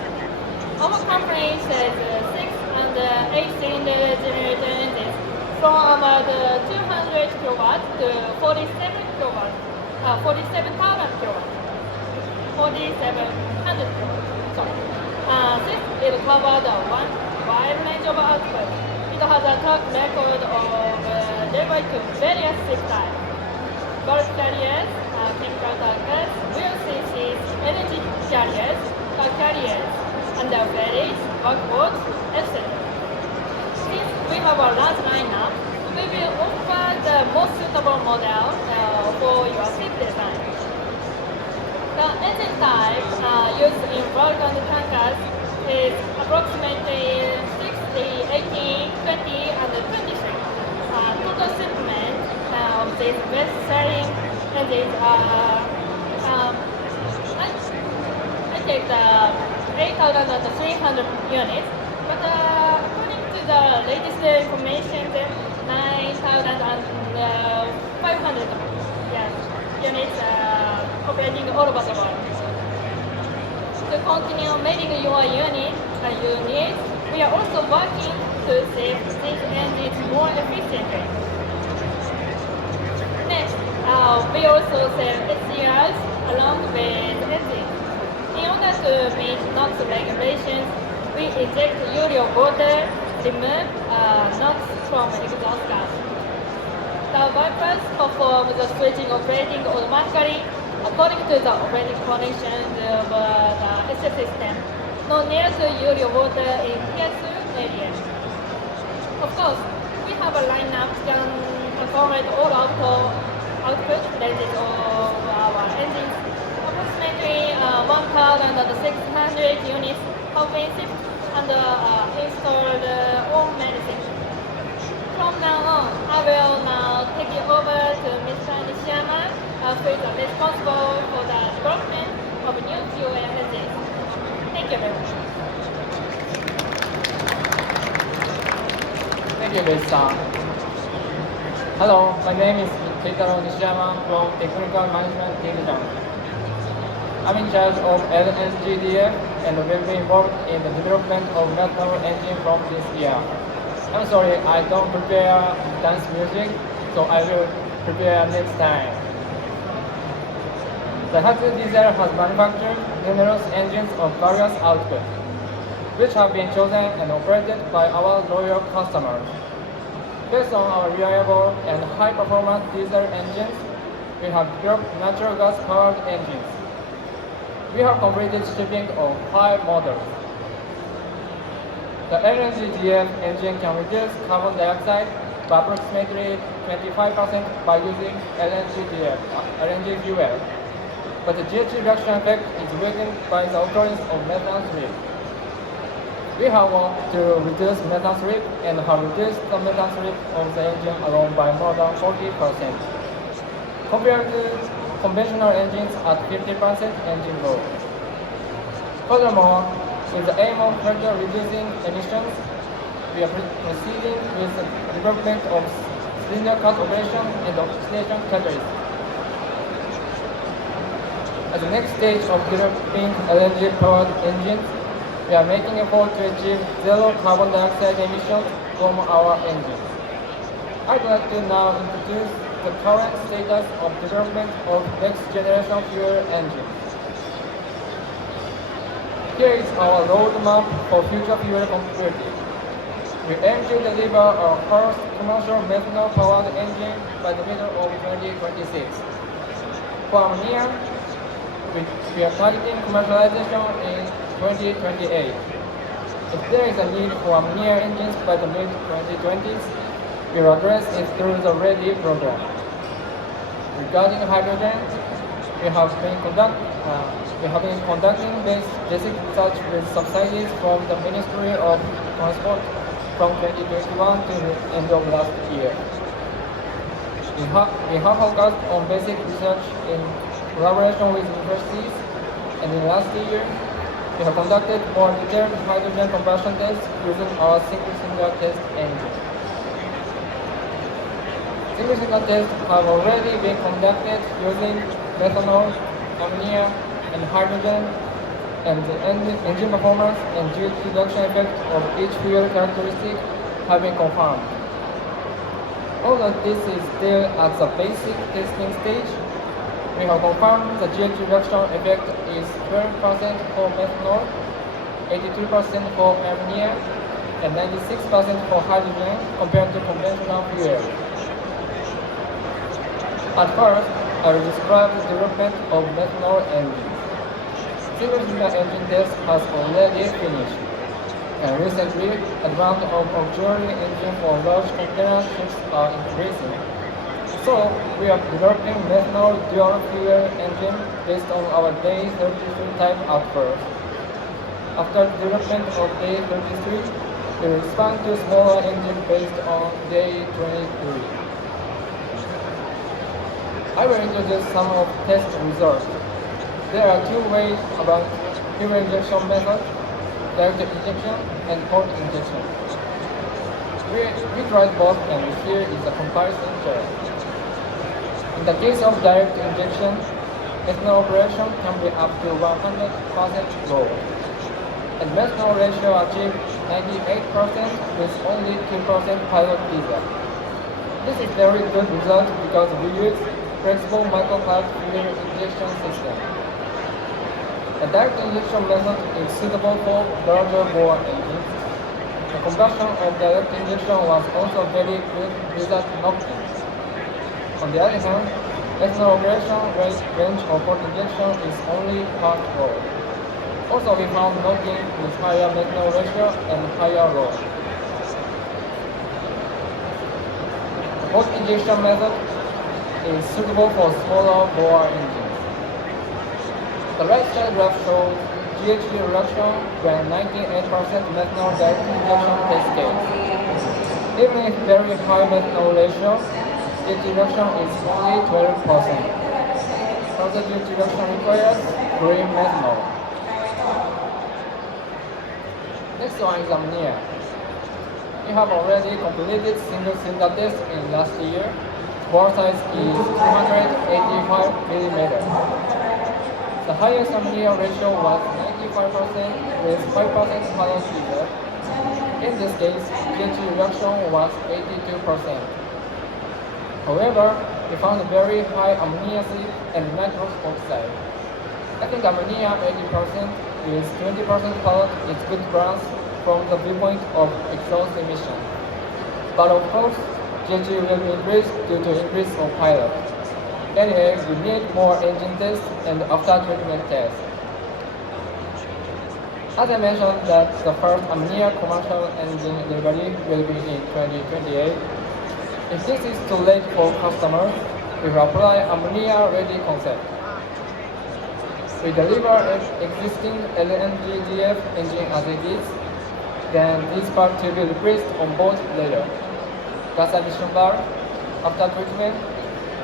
Our company sells 6 and 8-cylinder generator engines from about 200 kilowatts to 47 kilowatts, 47,000 kilowatts, 4,700 kilowatts. Sorry. This will cover the wide range of output. It has a track record of delivery to various ship types, bulk carriers, chemical tankers, VLCCs, energy carriers, car carriers, and ferries, workboats, etc. Since we have a large lineup, we will offer the most suitable model for your ship design. The engine type used in bulk and tankers is approximately 60, 18, 20, and 23. Total shipment of these best-selling engines are I take the 8,300 units, but according to the latest information, 9,500 operating all over the world. To continue making your units, we are also working to save these engines more efficiently. Next, we also sell SCRs along with engines. In order to meet NOx regulations, we inject urea water, remove NOx from exhaust gas. The wipers perform the switching operating automatically according to the operating conditions of the SS system. No need to urea water in Tier 2 areas. Of course, we have a lineup can accommodate all output ranges of our engines. Approximately 1,600 units have been shipped and installed on medicine. From now on, I will now take it over to Mr. Nishiyama, who is responsible for the development of new fuel engines. Thank you very much. Thank you, Liz-san. Hello, my name is Keitaro Nishiyama from Technical Management Division. I'm in charge of LNGDF and will be involved in the development of methanol engine from this year. I'm sorry, I don't prepare dance music, so I will prepare next time. The Hatsu Diesel has manufactured numerous engines of various outputs, which have been chosen and operated by our loyal customers. Based on our reliable and high-performance diesel engines, we have developed natural gas-powered engines. We have completed shipping of 5 models. The LNGDF engine can reduce carbon dioxide by approximately 25% by using LNG fuel, but the GHG reduction effect is weakened by the occurrence of methane slip. We have worked to reduce methane slip and have reduced the methane slip of the engine alone by more than 40%, compared to conventional engines at 50% engine load. Furthermore, with the aim of further reducing emissions, we are proceeding with the development of cylinder cut operation and oxidation catalyst. At the next stage of developing LNG-powered engines, we are making effort to achieve zero carbon dioxide emissions from our engines. I'd like to now introduce the current status of development of next-generation fuel engines. Here is our roadmap for future fuel compatibility. We aim to deliver our first commercial methanol-powered engine by the middle of 2026. For ammonia, we are targeting commercialization in 2028. If there is a need for ammonia engines by the mid-2020s, we will address it through the READY program. Regarding hydrogen, we have been conducting basic research with subsidies from the Ministry of Transport from 2021 to the end of last year. We have focused on basic research in collaboration with universities, and in last year, we have conducted more detailed hydrogen combustion tests using our single-cylinder test engine. Single-cylinder tests have already been conducted using methanol, ammonia, and hydrogen, and the engine performance and GHG reduction effect of each fuel characteristic have been confirmed. Although this is still at the basic testing stage, we have confirmed the GHG reduction effect is 12% for methanol, 82% for ammonia, and 96% for hydrogen compared to conventional fuel. At first, I will describe the development of methanol engines. Single-cylinder engine test has already finished, and recently, advance of auxiliary engine for large container ships are increasing. So, we are developing methanol dual-fuel engine based on our Day 33 type at first. After development of Day 33, we will expand to smaller engine based on Day 23. I will introduce some of test results. There are 2 ways about fuel injection method: direct injection and port injection. We tried both, and here is a comparison chart. In the case of direct injection, ethanol operation can be up to 100% low. And methanol ratio achieved 98% with only 2% pilot diesel. This is very good result because we use flexible microcloud fuel injection system. The direct injection method is suitable for larger bore engines. The combustion of direct injection was also very good without knocking. On the other hand, ethanol operation range of port injection is only part low. Also, we found knocking with higher methanol ratio and higher load. Port injection method is suitable for smaller bore engines. The right side graph shows GHG reduction when 98% methanol direct injection test case. Even if very high methanol ratio, GHG reduction is only 12%. Further GHG reduction requires green methanol. Next one is ammonia. We have already completed single cylinder test in last year. Bore size is 285 mm. The highest ammonia ratio was 95% with 5% pilot diesel. In this case, GHG reduction was 82%. However, we found very high ammonia slip and nitrous oxide. I think ammonia 80% with 20% pilot is good balance from the viewpoint of exhaust emission. But of course, GHG will increase due to increase of pilot. Anyway, we need more engine tests and after-treatment tests. As I mentioned that the first ammonia commercial engine delivery will be in 2028. If this is too late for customers, we will apply ammonia-ready concept. We deliver existing LNGDF engine as it is, then this part will be replaced on board later. Gas admission bar, after-treatment,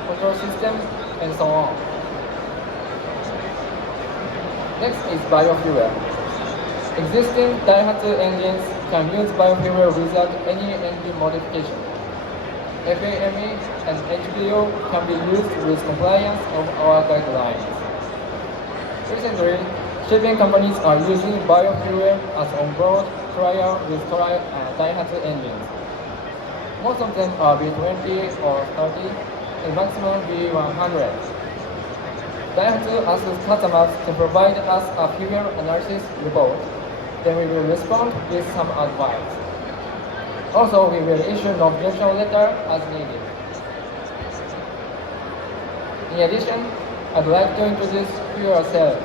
control system, and so on. Next is biofuel. Existing Daihatsu engines can use biofuel without any engine modification. FAME and HPO can be used with compliance of our guidelines. Recently, shipping companies are using biofuel as on-board trial with Daihatsu engines. Most of them are B20 or 30, and maximum B100. Daihatsu asks customers to provide us a fuel analysis report, then we will respond with some advice. Also, we will issue an objection letter as needed. In addition, I'd like to introduce fuel cells.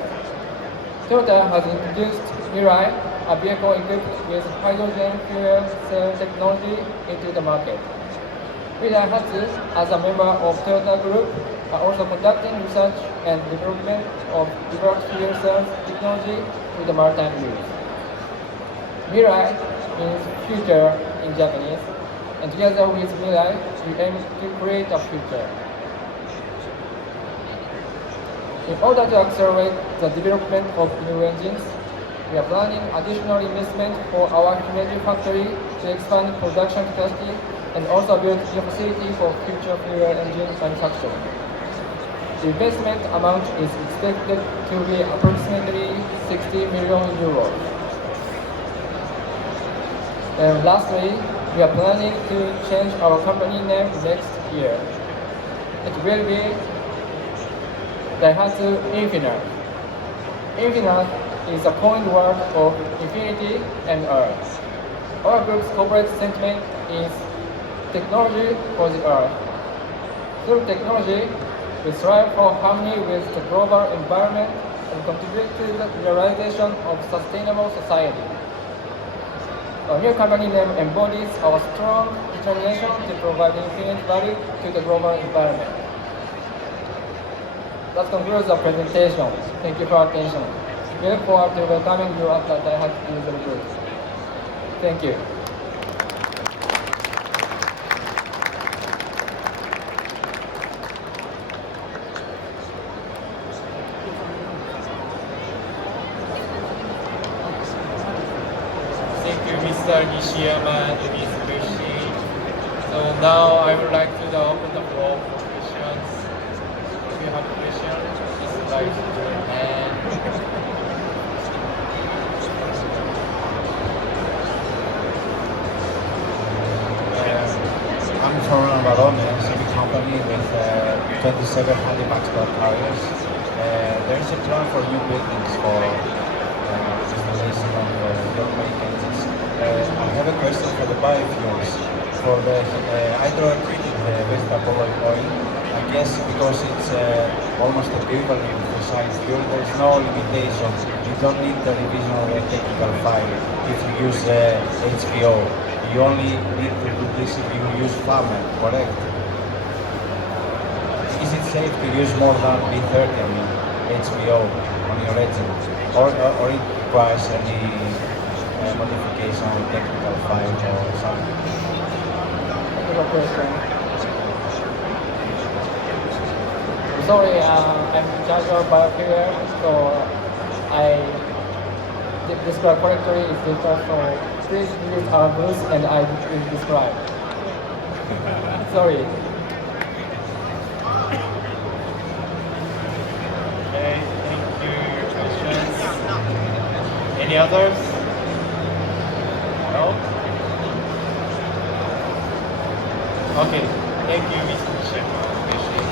Toyota has introduced Mirai, a vehicle equipped with hydrogen fuel cell technology, into the market. We Daihatsu, as a member of Toyota Group, are also conducting research and development of diverse fuel cells technology with the maritime use. Mirai means future in Japanese, and together with Mirai, we aim to create a future. In order to accelerate the development of new engines, we are planning additional investment for our Himeji factory to expand production capacity and also build new facility for future fuel engine manufacturing. The investment amount is expected to be approximately 60 million euros. And lastly, we are planning to change our company name next year. It will be Daihatsu Infinite. Infinite is a coined word of infinity and earth. Our group's corporate sentiment is technology for the earth. Through technology, we strive for harmony with the global environment and contribute to the realization of sustainable society. Our new company name embodies our strong determination to provide infinite value to the global environment. That concludes the presentation. Thank you for your attention. We look forward to welcoming you at the Daihatsu user group. Thank you. Thank you, Mr. Nishiyama and Ms. Bushi. So now I would like to open the floor for questions. If you have questions, please like Japan. I'm from Barone, a shipping company with 27 Halifax carriers. There is a plan for new buildings for installation of dock engines. I have a question for the biofuels. For the hydrotreated vegetable oil, I guess because it's almost equivalent to fossil fuel, there is no limitation. You don't need the revision of the technical file if you use HVO. You only need to do this if you use farmer, correct? Is it safe to use more than B30, I mean, HVO on your engine? Or it requires any modification on technical file or something? Good question. Sorry, I'm in charge of biofuel, so I describe correctly is different, so please use our booth and I will describe. Sorry. Okay, thank you. Questions? Any others? No? Okay, thank you, Mr. Chef. Appreciate it.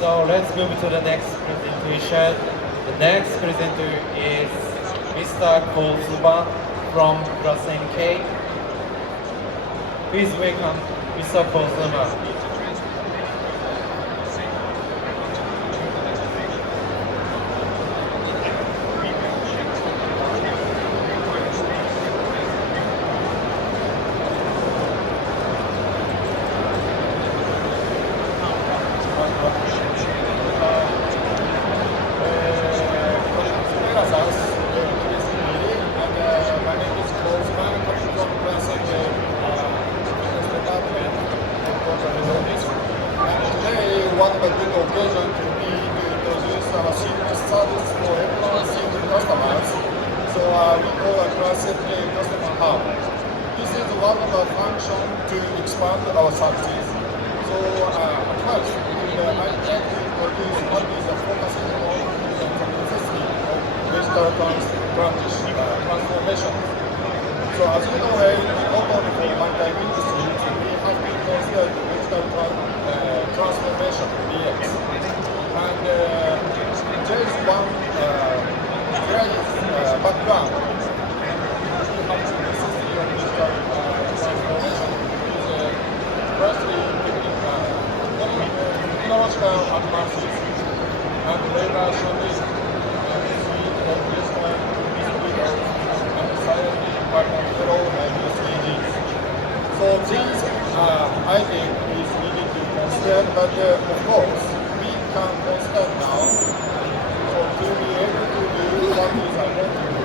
So let's move to the next presentation. The next presenter is Mr. Kozuba from Krasenke. Please welcome Mr. Kozuba. One of the good occasion to be to introduce our seamless service for everyone single customers. So we call a classic customer hub. This is one of the functions to expand our services. So at first, I like to introduce what is the focusing on the necessity of digital transformation. So as you know, not only for maritime industry, we have to consider digital transformation, DX. And there is one very background. We have the necessity of digital transformation is firstly technological advances and labor shortage and speed of digital distribution and society control and SDGs. So these I think is needed to consider, but of course we can consider now so to be able to do what is I want to do.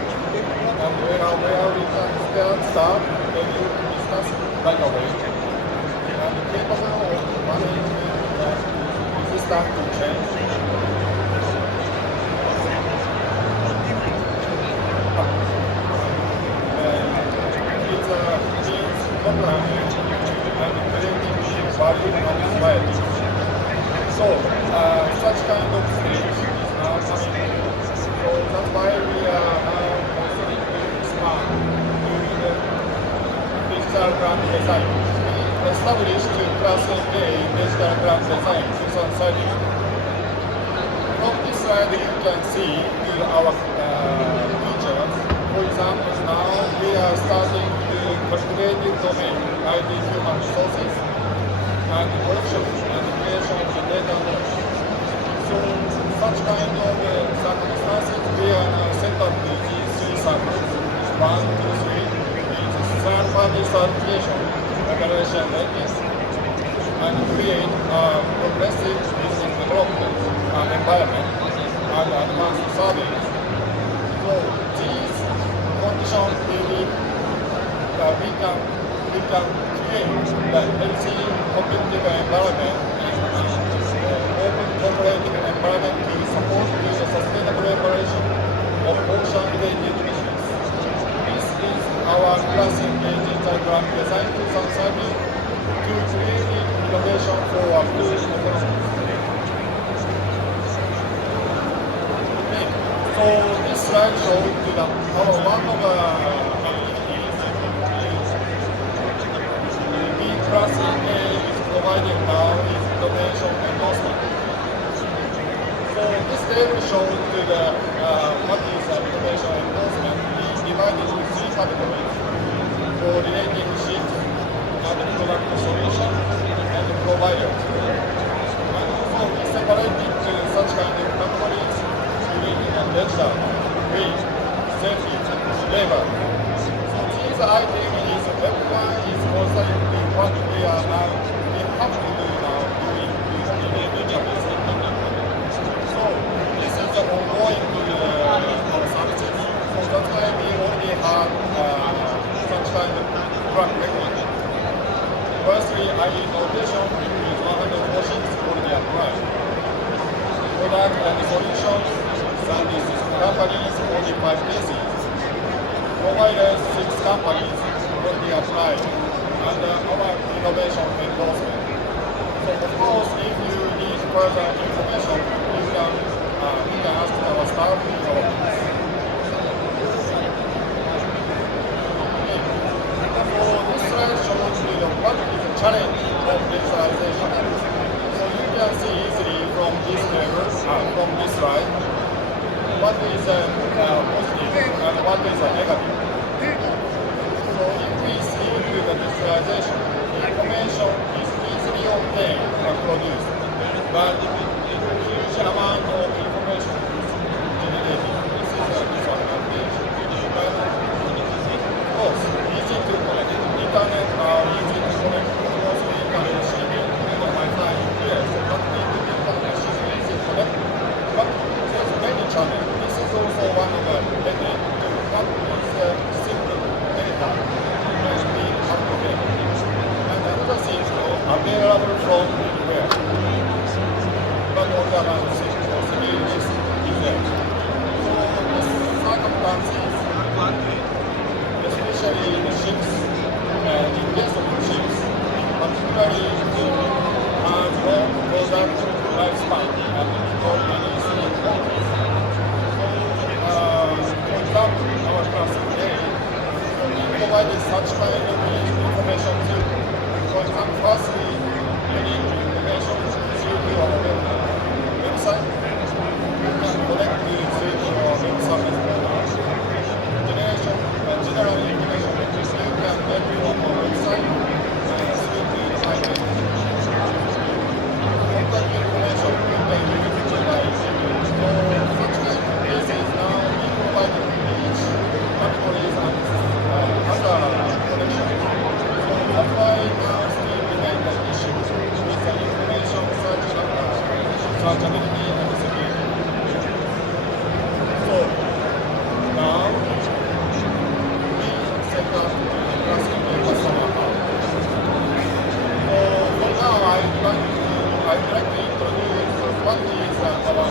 And where we can start, maybe discuss right away. And capable of managing resistance to change. Means programming and creating value from society. So such kind of stage is now coming. So that's why we are now considering to expand to the digital brand design. We established Class A digital brand design 2030. From this slide you can see our features. For example, now we are starting to creative domain, IT human resources, and collection and creation of the data knowledge. So such kind of circumstances, we are now set up these three circles. 1, 2, 3 is third-party certification, evaluation rankings, and create a progressive business development environment and advanced surveys. So these conditions really we can create the healthy competitive environment and open cooperative environment to support the sustainable operation of ocean-related issues. This is our our classic engine diagram design 2030 to creating innovation for our blue economy. Okay, so this slide shows you that our one of the activities B plus A is providing now is innovation endorsement. So this table shows to the what is innovation endorsement. We divided into three categories: coordinating ships, and product solution, and providers. And also we separated such kind of categories including digital, green, safety, labor. So these items is everyone is constantly what we are now we have to do now doing Japanese. So this is the ongoing our services. So that's why we already have such kind of track record. Firstly, innovation is 100 machines already applied. Product and solutions, services companies, only 5 cases. Providers, 6 companies already applied. And our innovation endorsement. So of course, if you need further information, you can ask our staff in our office. So this slide shows you what is the challenge of digitalization. So you can see easily from this table, from this slide, what is positive and what is negative. So if we see to the digitalization, information is easily obtained and produced, but huge amount of information is generated. This is a disadvantage. But of course, easy to connect. Internet are easy to connect. Of course, we can receive it and Wi-Fi. Yes, but the internet is easy to connect. But there's many channels. This is also one of the benefits. What is simple data and be up to date. And another thing is available from anywhere. But on the other hand, possibility is there. So this circumstances, especially in the ships and in case of the ships, particularly have long product lifespan and not many sleep quality. So, for example, our class today, we provided such kind of information too. For example, firstly, any information through our website. You can connect through our web service program. General information you can get from our website through the iPad. Contact information you can utilize. So such kind of cases now we provide each categories and other connections. So that's why now still remain the issue with the information searchability and security. So now we set up classical customer account. So for now I would like to introduce what is our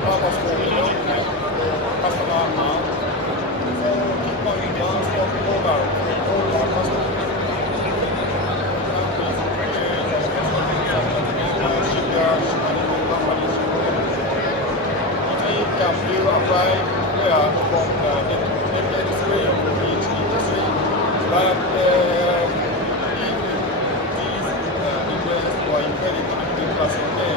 purpose for development for customer account. So keep on one-stop portal for all our customers. Shipyards, management companies, you can view apply where from the net screen for each industry, but if these requests were embedded into classic A,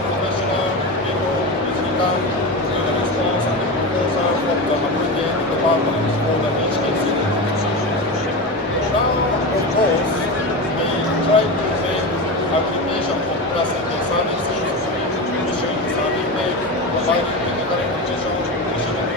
professional people is returned to the response and the proposal from the applicant department for the each case. Now, of course, we try to make application for classic A services, issuing service page, providing technical information, issuing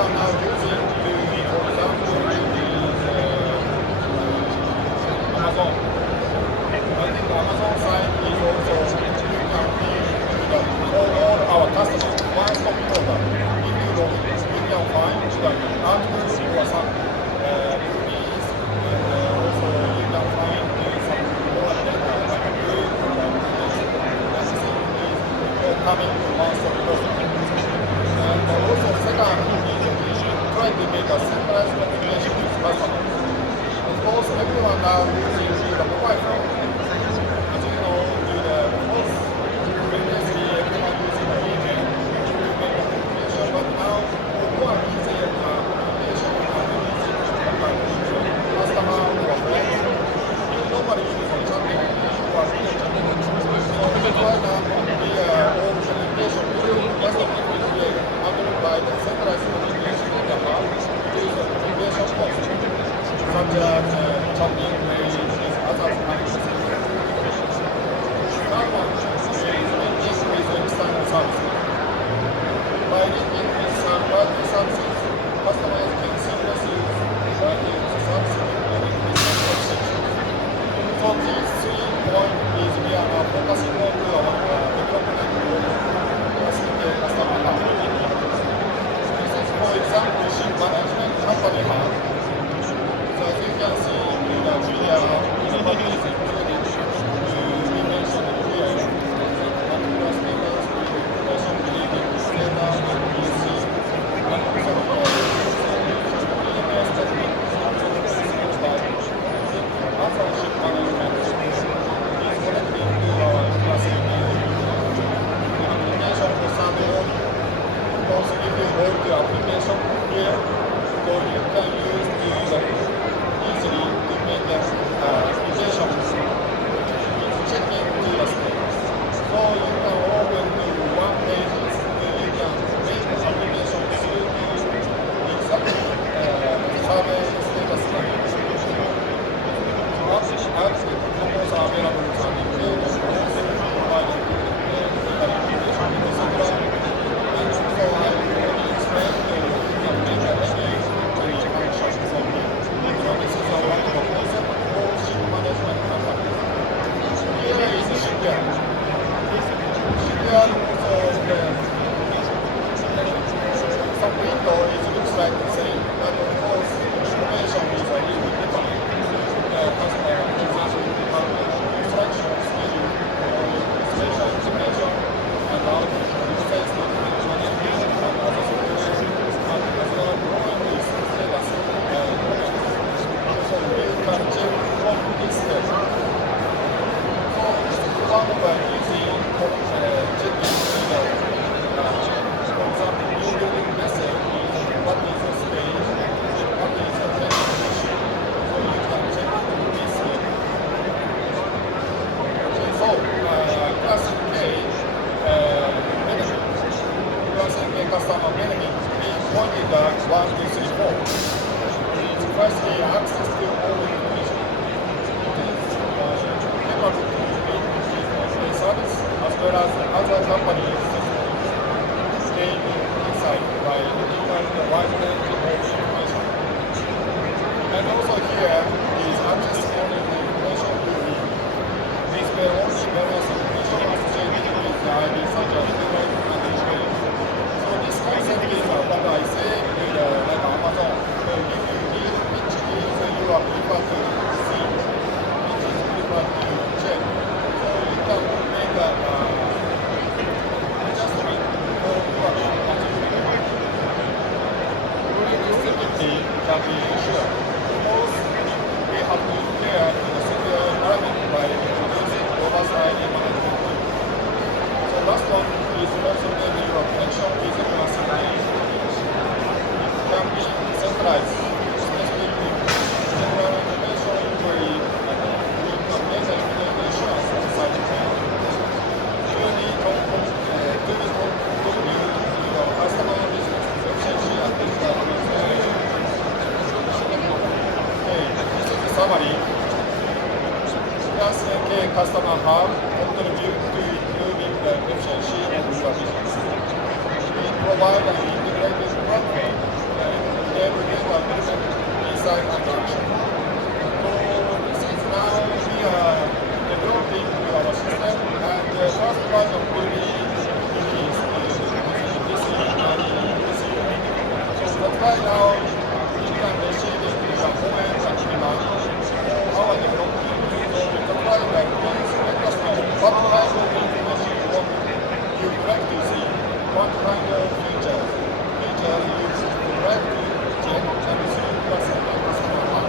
everyone now using to, for example, Amazon. I think Amazon side is also you can be for all our customers one-stop portal. If you log in, you can find the articles or some movies, and also you can find some more data like a group or everything is all coming to one-stop portal. And also second is we try to make a centralized communication with customers. Of course, everyone now using the mobile phone. As you know, of course, previously everyone using the email to make a communication, but now more easy communication with customer or friends. You normally use a chatting or video chatting. So that's why now all communication through customer will be handled by the centralized communication in the hub through the communication post, such as chatting with other applications. Third one is linking with external services. By linking with third-party services, customers can seamlessly provide the services with central section. So these 3 points is we are focusing on our development of customer hub. This is, for example, ship management company hub. So as you can see, we are companies included. We mentioned here, particular status, information related to data, EC, and also email statement, other ship management is connected to our classic application for Sandro. Also, if you go to application here, so you can use easily to make the application checking to the status. So you can open to one page, you can make the application through the exact survey status page. Apps also available to survey page, also provided application, etc. And so I already explained you can make any function from here. So this is one of the concept for ship management company. Here is the shipyard. Shipyard also some window looks like the same, but of course information is a little bit different. Customer, for example, construction schedule, special information about safety, management, and other situations, and as well as drawing this status. So you can check from this step. So this is one of the easy checking. For example, new building message is what is the stage, what is the technical issue. So you can check this here. So classic K benefit. Classic K customer benefit is pointed at 1, 2, 3, 4. It's firstly access to all information. It is able to meet the service as well as other companies stay inside by looking at the wide range of information. And also here is access only the information to the display only various information associated with the ID such as device and display. So this concept is what I say with like Amazon. So if you need which is you are prefer to see, which is prefer to check. So you can make a adjustment for your application. Security can be ensured. Of course, we have to care to the secure environment by introducing robust ID management tool. So last one is also maybe your connection with the classic A. It can be centralized, specifically general information inquiry, and we can make the implementation of such thing. To contribute to your customer business efficiency and digital transformation. Okay, this is the summary. Class K customer hub contribute to improving the efficiency of your business. We provide an integrated platform side attraction. So this is now we are developing our system, and the first version will be released this year. So that's why now we can receive the comments and demand our development. So that's why like please let us know what kind of information you would like to see, what kind of features you would like to check and see what's about this one.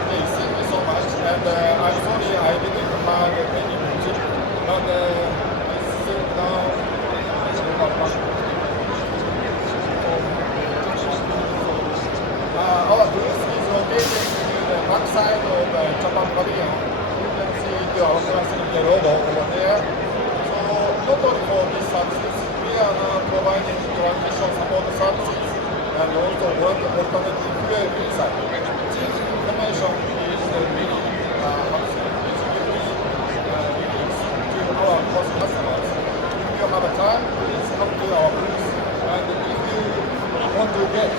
Okay, thank you so much. And I'm sorry I didn't have any music, but I think now our booth is located in the back side of the Japan pavilion. You can see our facility logo over there. So not only for these services, we are now providing transition support services and also work alternative fuel inside. This information is really helpful to our customers. If you have a time, please come to our booth. And if you want to get,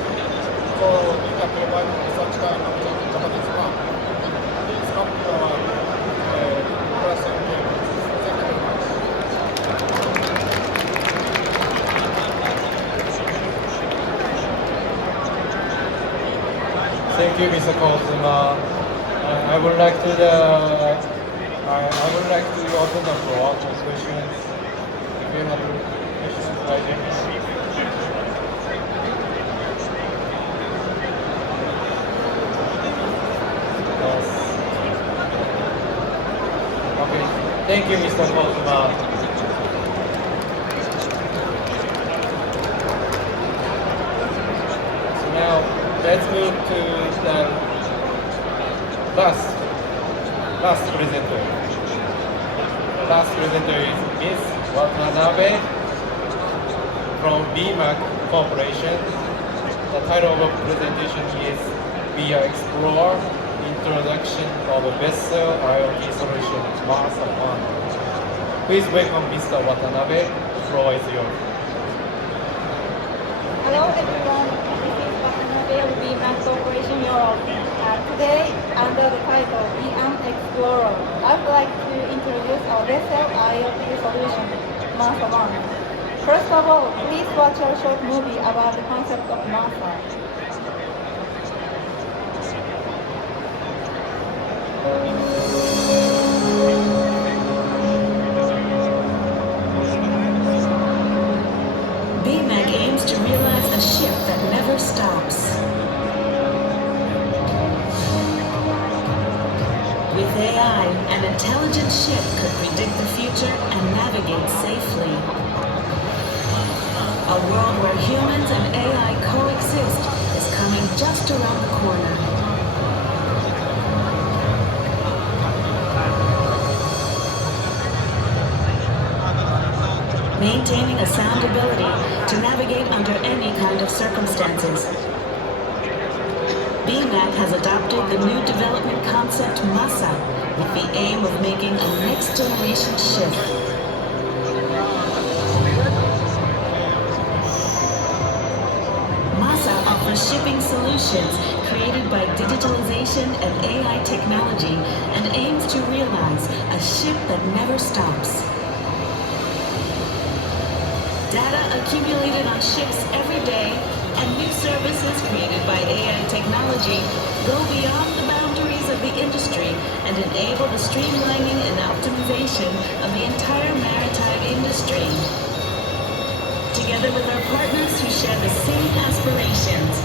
so we can provide such kind of Japanese map. Please come to our press and game. Thank you very much. Thank you, Mr. Kozuma. I would like to open the floor for questions. If you have questions, right here. Yes. Okay. Thank you, Mr. Kozuma. So now let's move to the last presenter. The last presenter is Ms. Watanabe from BMAC Corporation. The title of the presentation is We Are Explore Introduction of a Vessel IoT Solution Masa 1. Please welcome Mr. Watanabe. The floor is yours. Hello everyone, this is Posidonia of BMAC Corporation Europe. Today, under the title BM Explorer, I would like to introduce our vessel IoT solution, Masa 1. First of all, please watch a short movie about the concept of Masa. BMAC aims to realize a ship that never stops. With AI, an intelligent ship could predict the future and navigate safely. A world where humans and AI coexist is coming just around the corner. Maintaining a sound ability to navigate under any kind of circumstances. BMAC has adopted the new development concept MASA with the aim of making a next-generation ship. MASA offers shipping solutions created by digitalization and AI technology and aims to realize a ship that never stops. Data accumulated on ships every day and new services created by AI technology go beyond the boundaries of the industry and enable the streamlining and optimization of the entire maritime industry. Together with our partners who share the same aspirations,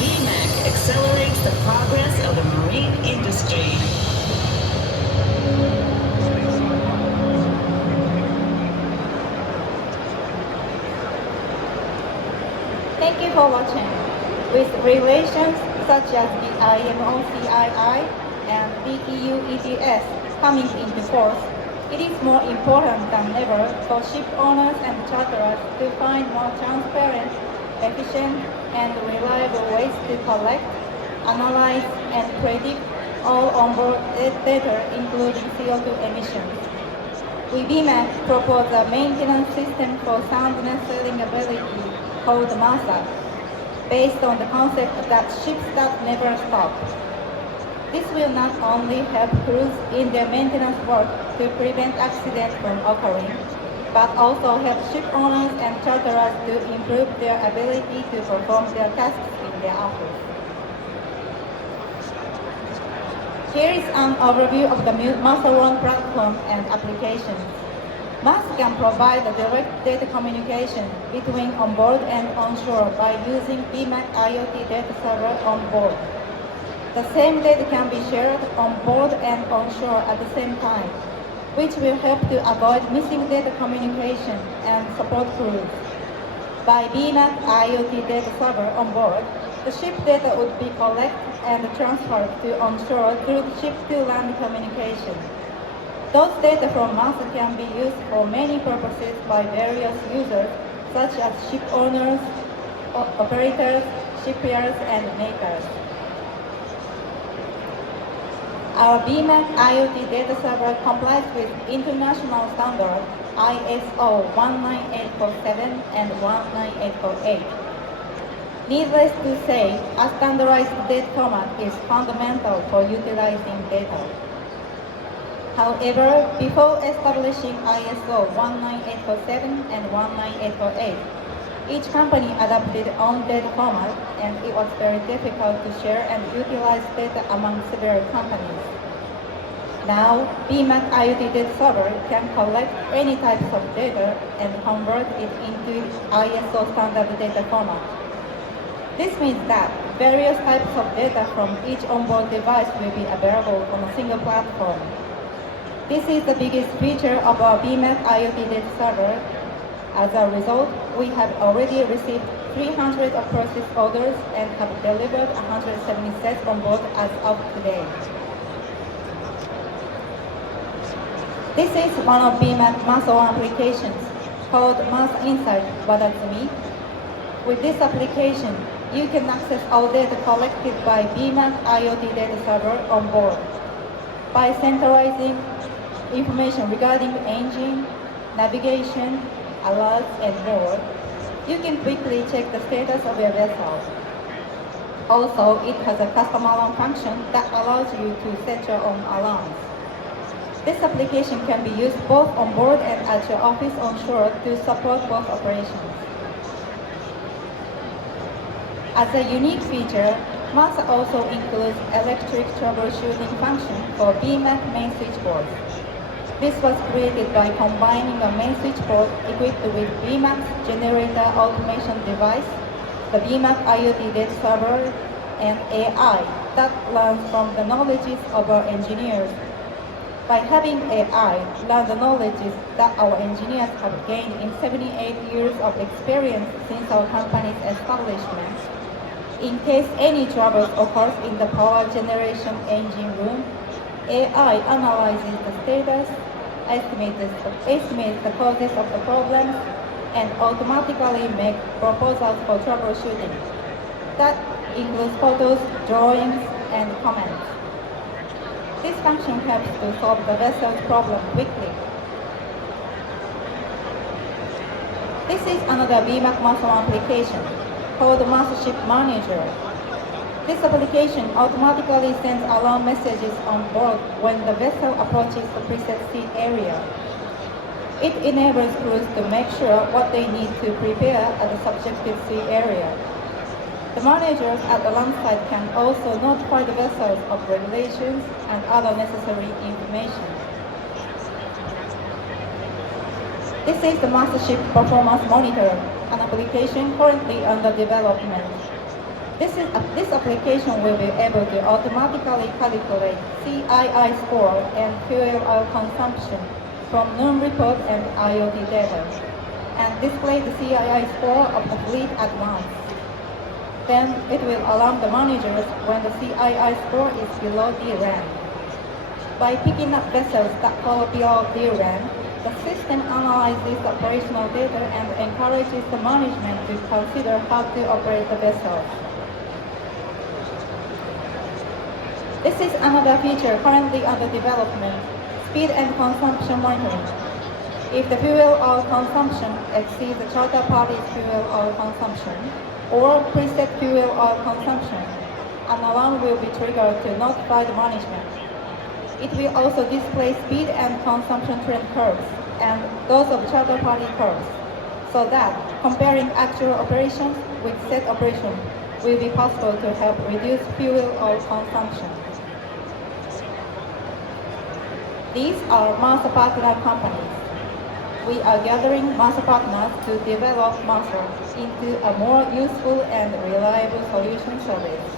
BMAC accelerates the progress of the marine industry. Thank you for watching. With regulations such as the IMO CII and VEU ETS coming into force, it is more important than ever for ship owners and charterers to find more transparent, efficient, and reliable ways to collect, analyze, and predict all onboard data, including CO2 emissions. We BMAC propose a maintenance system for soundness sailing ability called MASA. based on the concept that ships that never stop. This will not only help crews in their maintenance work to prevent accidents from occurring, but also help ship owners and charterers to improve their ability to perform their tasks in their office. Here is an overview of the Master One platform and applications. MAS can provide a direct data communication between onboard and onshore by using BMAC IoT data server on board. The same data can be shared on board and onshore at the same time, which will help to avoid missing data communication and support crews. By BMAC IoT data server on board, the ship data would be collected and transferred to onshore through ship-to-land communication. Those data from MAS can be used for many purposes by various users, such as ship owners, operators, shipyards, and makers. Our BMAC IoT data server complies with international standards ISO 19847 and 19848. Needless to say, a standardized data format is fundamental for utilizing data. However, before establishing ISO 19847 and 19848, each company adopted their own data format, and it was very difficult to share and utilize data among several companies. Now, BMAC IoT data server can collect any types of data and convert it into ISO standard data format. This means that various types of data from each onboard device will be available on a single platform. This is the biggest feature of our BMAC IoT data server. As a result, we have already received 300 of purchase orders and have delivered 170 sets on board as of today. This is one of BMAC MAS applications called MAS Insight. What does it mean? With this application, you can access all data collected by BMAC IoT data server on board. By centralizing information regarding engine, navigation, alerts, and more, you can quickly check the status of your vessel. Also, it has a custom alarm function that allows you to set your own alarms. This application can be used both on board and at your office onshore to support both operations. As a unique feature, MAS also includes electric troubleshooting function for BMAC main switchboards. This was created by combining a main switchboard equipped with BMAC's generator automation device, the BMAC IoT data server, and AI that learns from the knowledge of our engineers. By having AI learn the knowledge that our engineers have gained in 78 years of experience since our company's establishment, in case any troubles occurs in the power generation engine room, AI analyzes the status, estimates the causes of the problem, and automatically makes proposals for troubleshooting. That includes photos, drawings, and comments. This function helps to solve the vessel's problem quickly. This is another BMAC Master application called Master Ship Manager. This application automatically sends alarm messages on board when the vessel approaches the preset sea area. It enables crews to make sure what they need to prepare at the subjected sea area. The managers at the land site can also notify the vessels of regulations and other necessary information. This is the Master Ship Performance Monitor, an application currently under development. This application will be able to automatically calculate CII score and fuel oil consumption from noon report and IoT data, and display the CII score of the fleet at once. Then it will alarm the managers when the CII score is below DRAM. By picking up vessels that fall below DRAM, the system analyzes the operational data and encourages the management to consider how to operate the vessel. This is another feature currently under development, speed and consumption monitoring. If the fuel oil consumption exceeds the charter party's fuel oil consumption, or preset fuel oil consumption, an alarm will be triggered to notify the management. It will also display speed and consumption trend curves and those of charter party curves, so that comparing actual operations with set operations will be possible to help reduce fuel oil consumption. These are master partner companies. We are gathering master partners to develop master into a more useful and reliable solution service.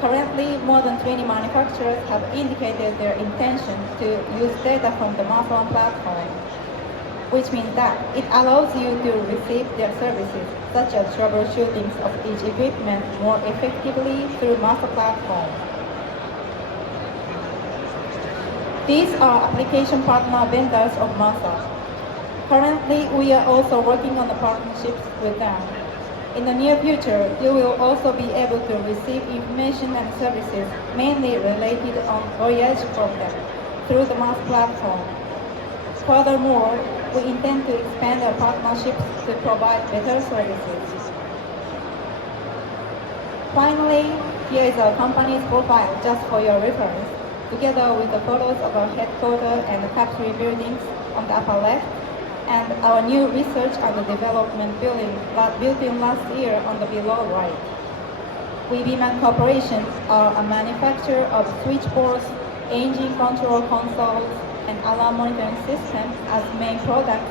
Currently, more than 20 manufacturers have indicated their intention to use data from the Master platform, which means that it allows you to receive their services, such as troubleshooting of each equipment more effectively through Master platform. These are application partner vendors of Master. Currently, we are also working on the partnerships with them. In the near future, you will also be able to receive information and services mainly related on voyage from them through the Master platform. Furthermore, we intend to expand our partnerships to provide better services. Finally, here is our company's profile just for your reference, together with the photos of our headquarters and the factory buildings on the upper left, and our new research and development building that built in last year on the below right. WeBeMan Corporation are a manufacturer of switchboards, engine control consoles, and alarm monitoring systems as main products,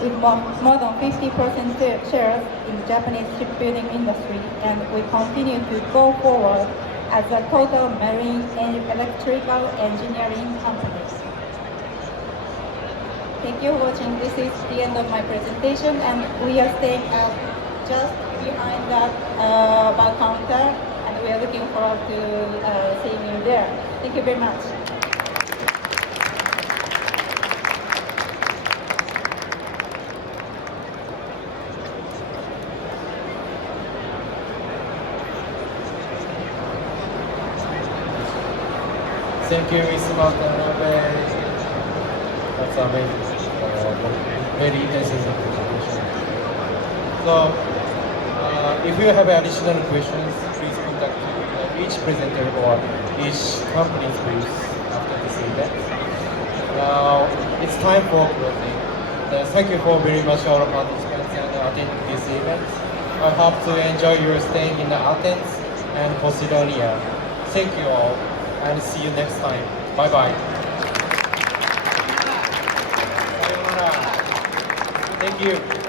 with more than 50% shares in the Japanese shipbuilding industry, and we continue to go forward as a total marine and electrical engineering company. Thank you for watching. This is the end of my presentation, and we are staying just behind that bar counter, and we are looking forward to seeing you there. Thank you very much. Thank you, Ms. Watanabe. That's amazing. Very intensive presentation. So, if you have additional questions, please contact each presenter or each company's booth after this event. Now, it's time for closing. Thank you for very much all participants and attending this event. I hope to enjoy your staying in Athens and Posidonia. Thank you all, and see you next time. Bye-bye. Thank you.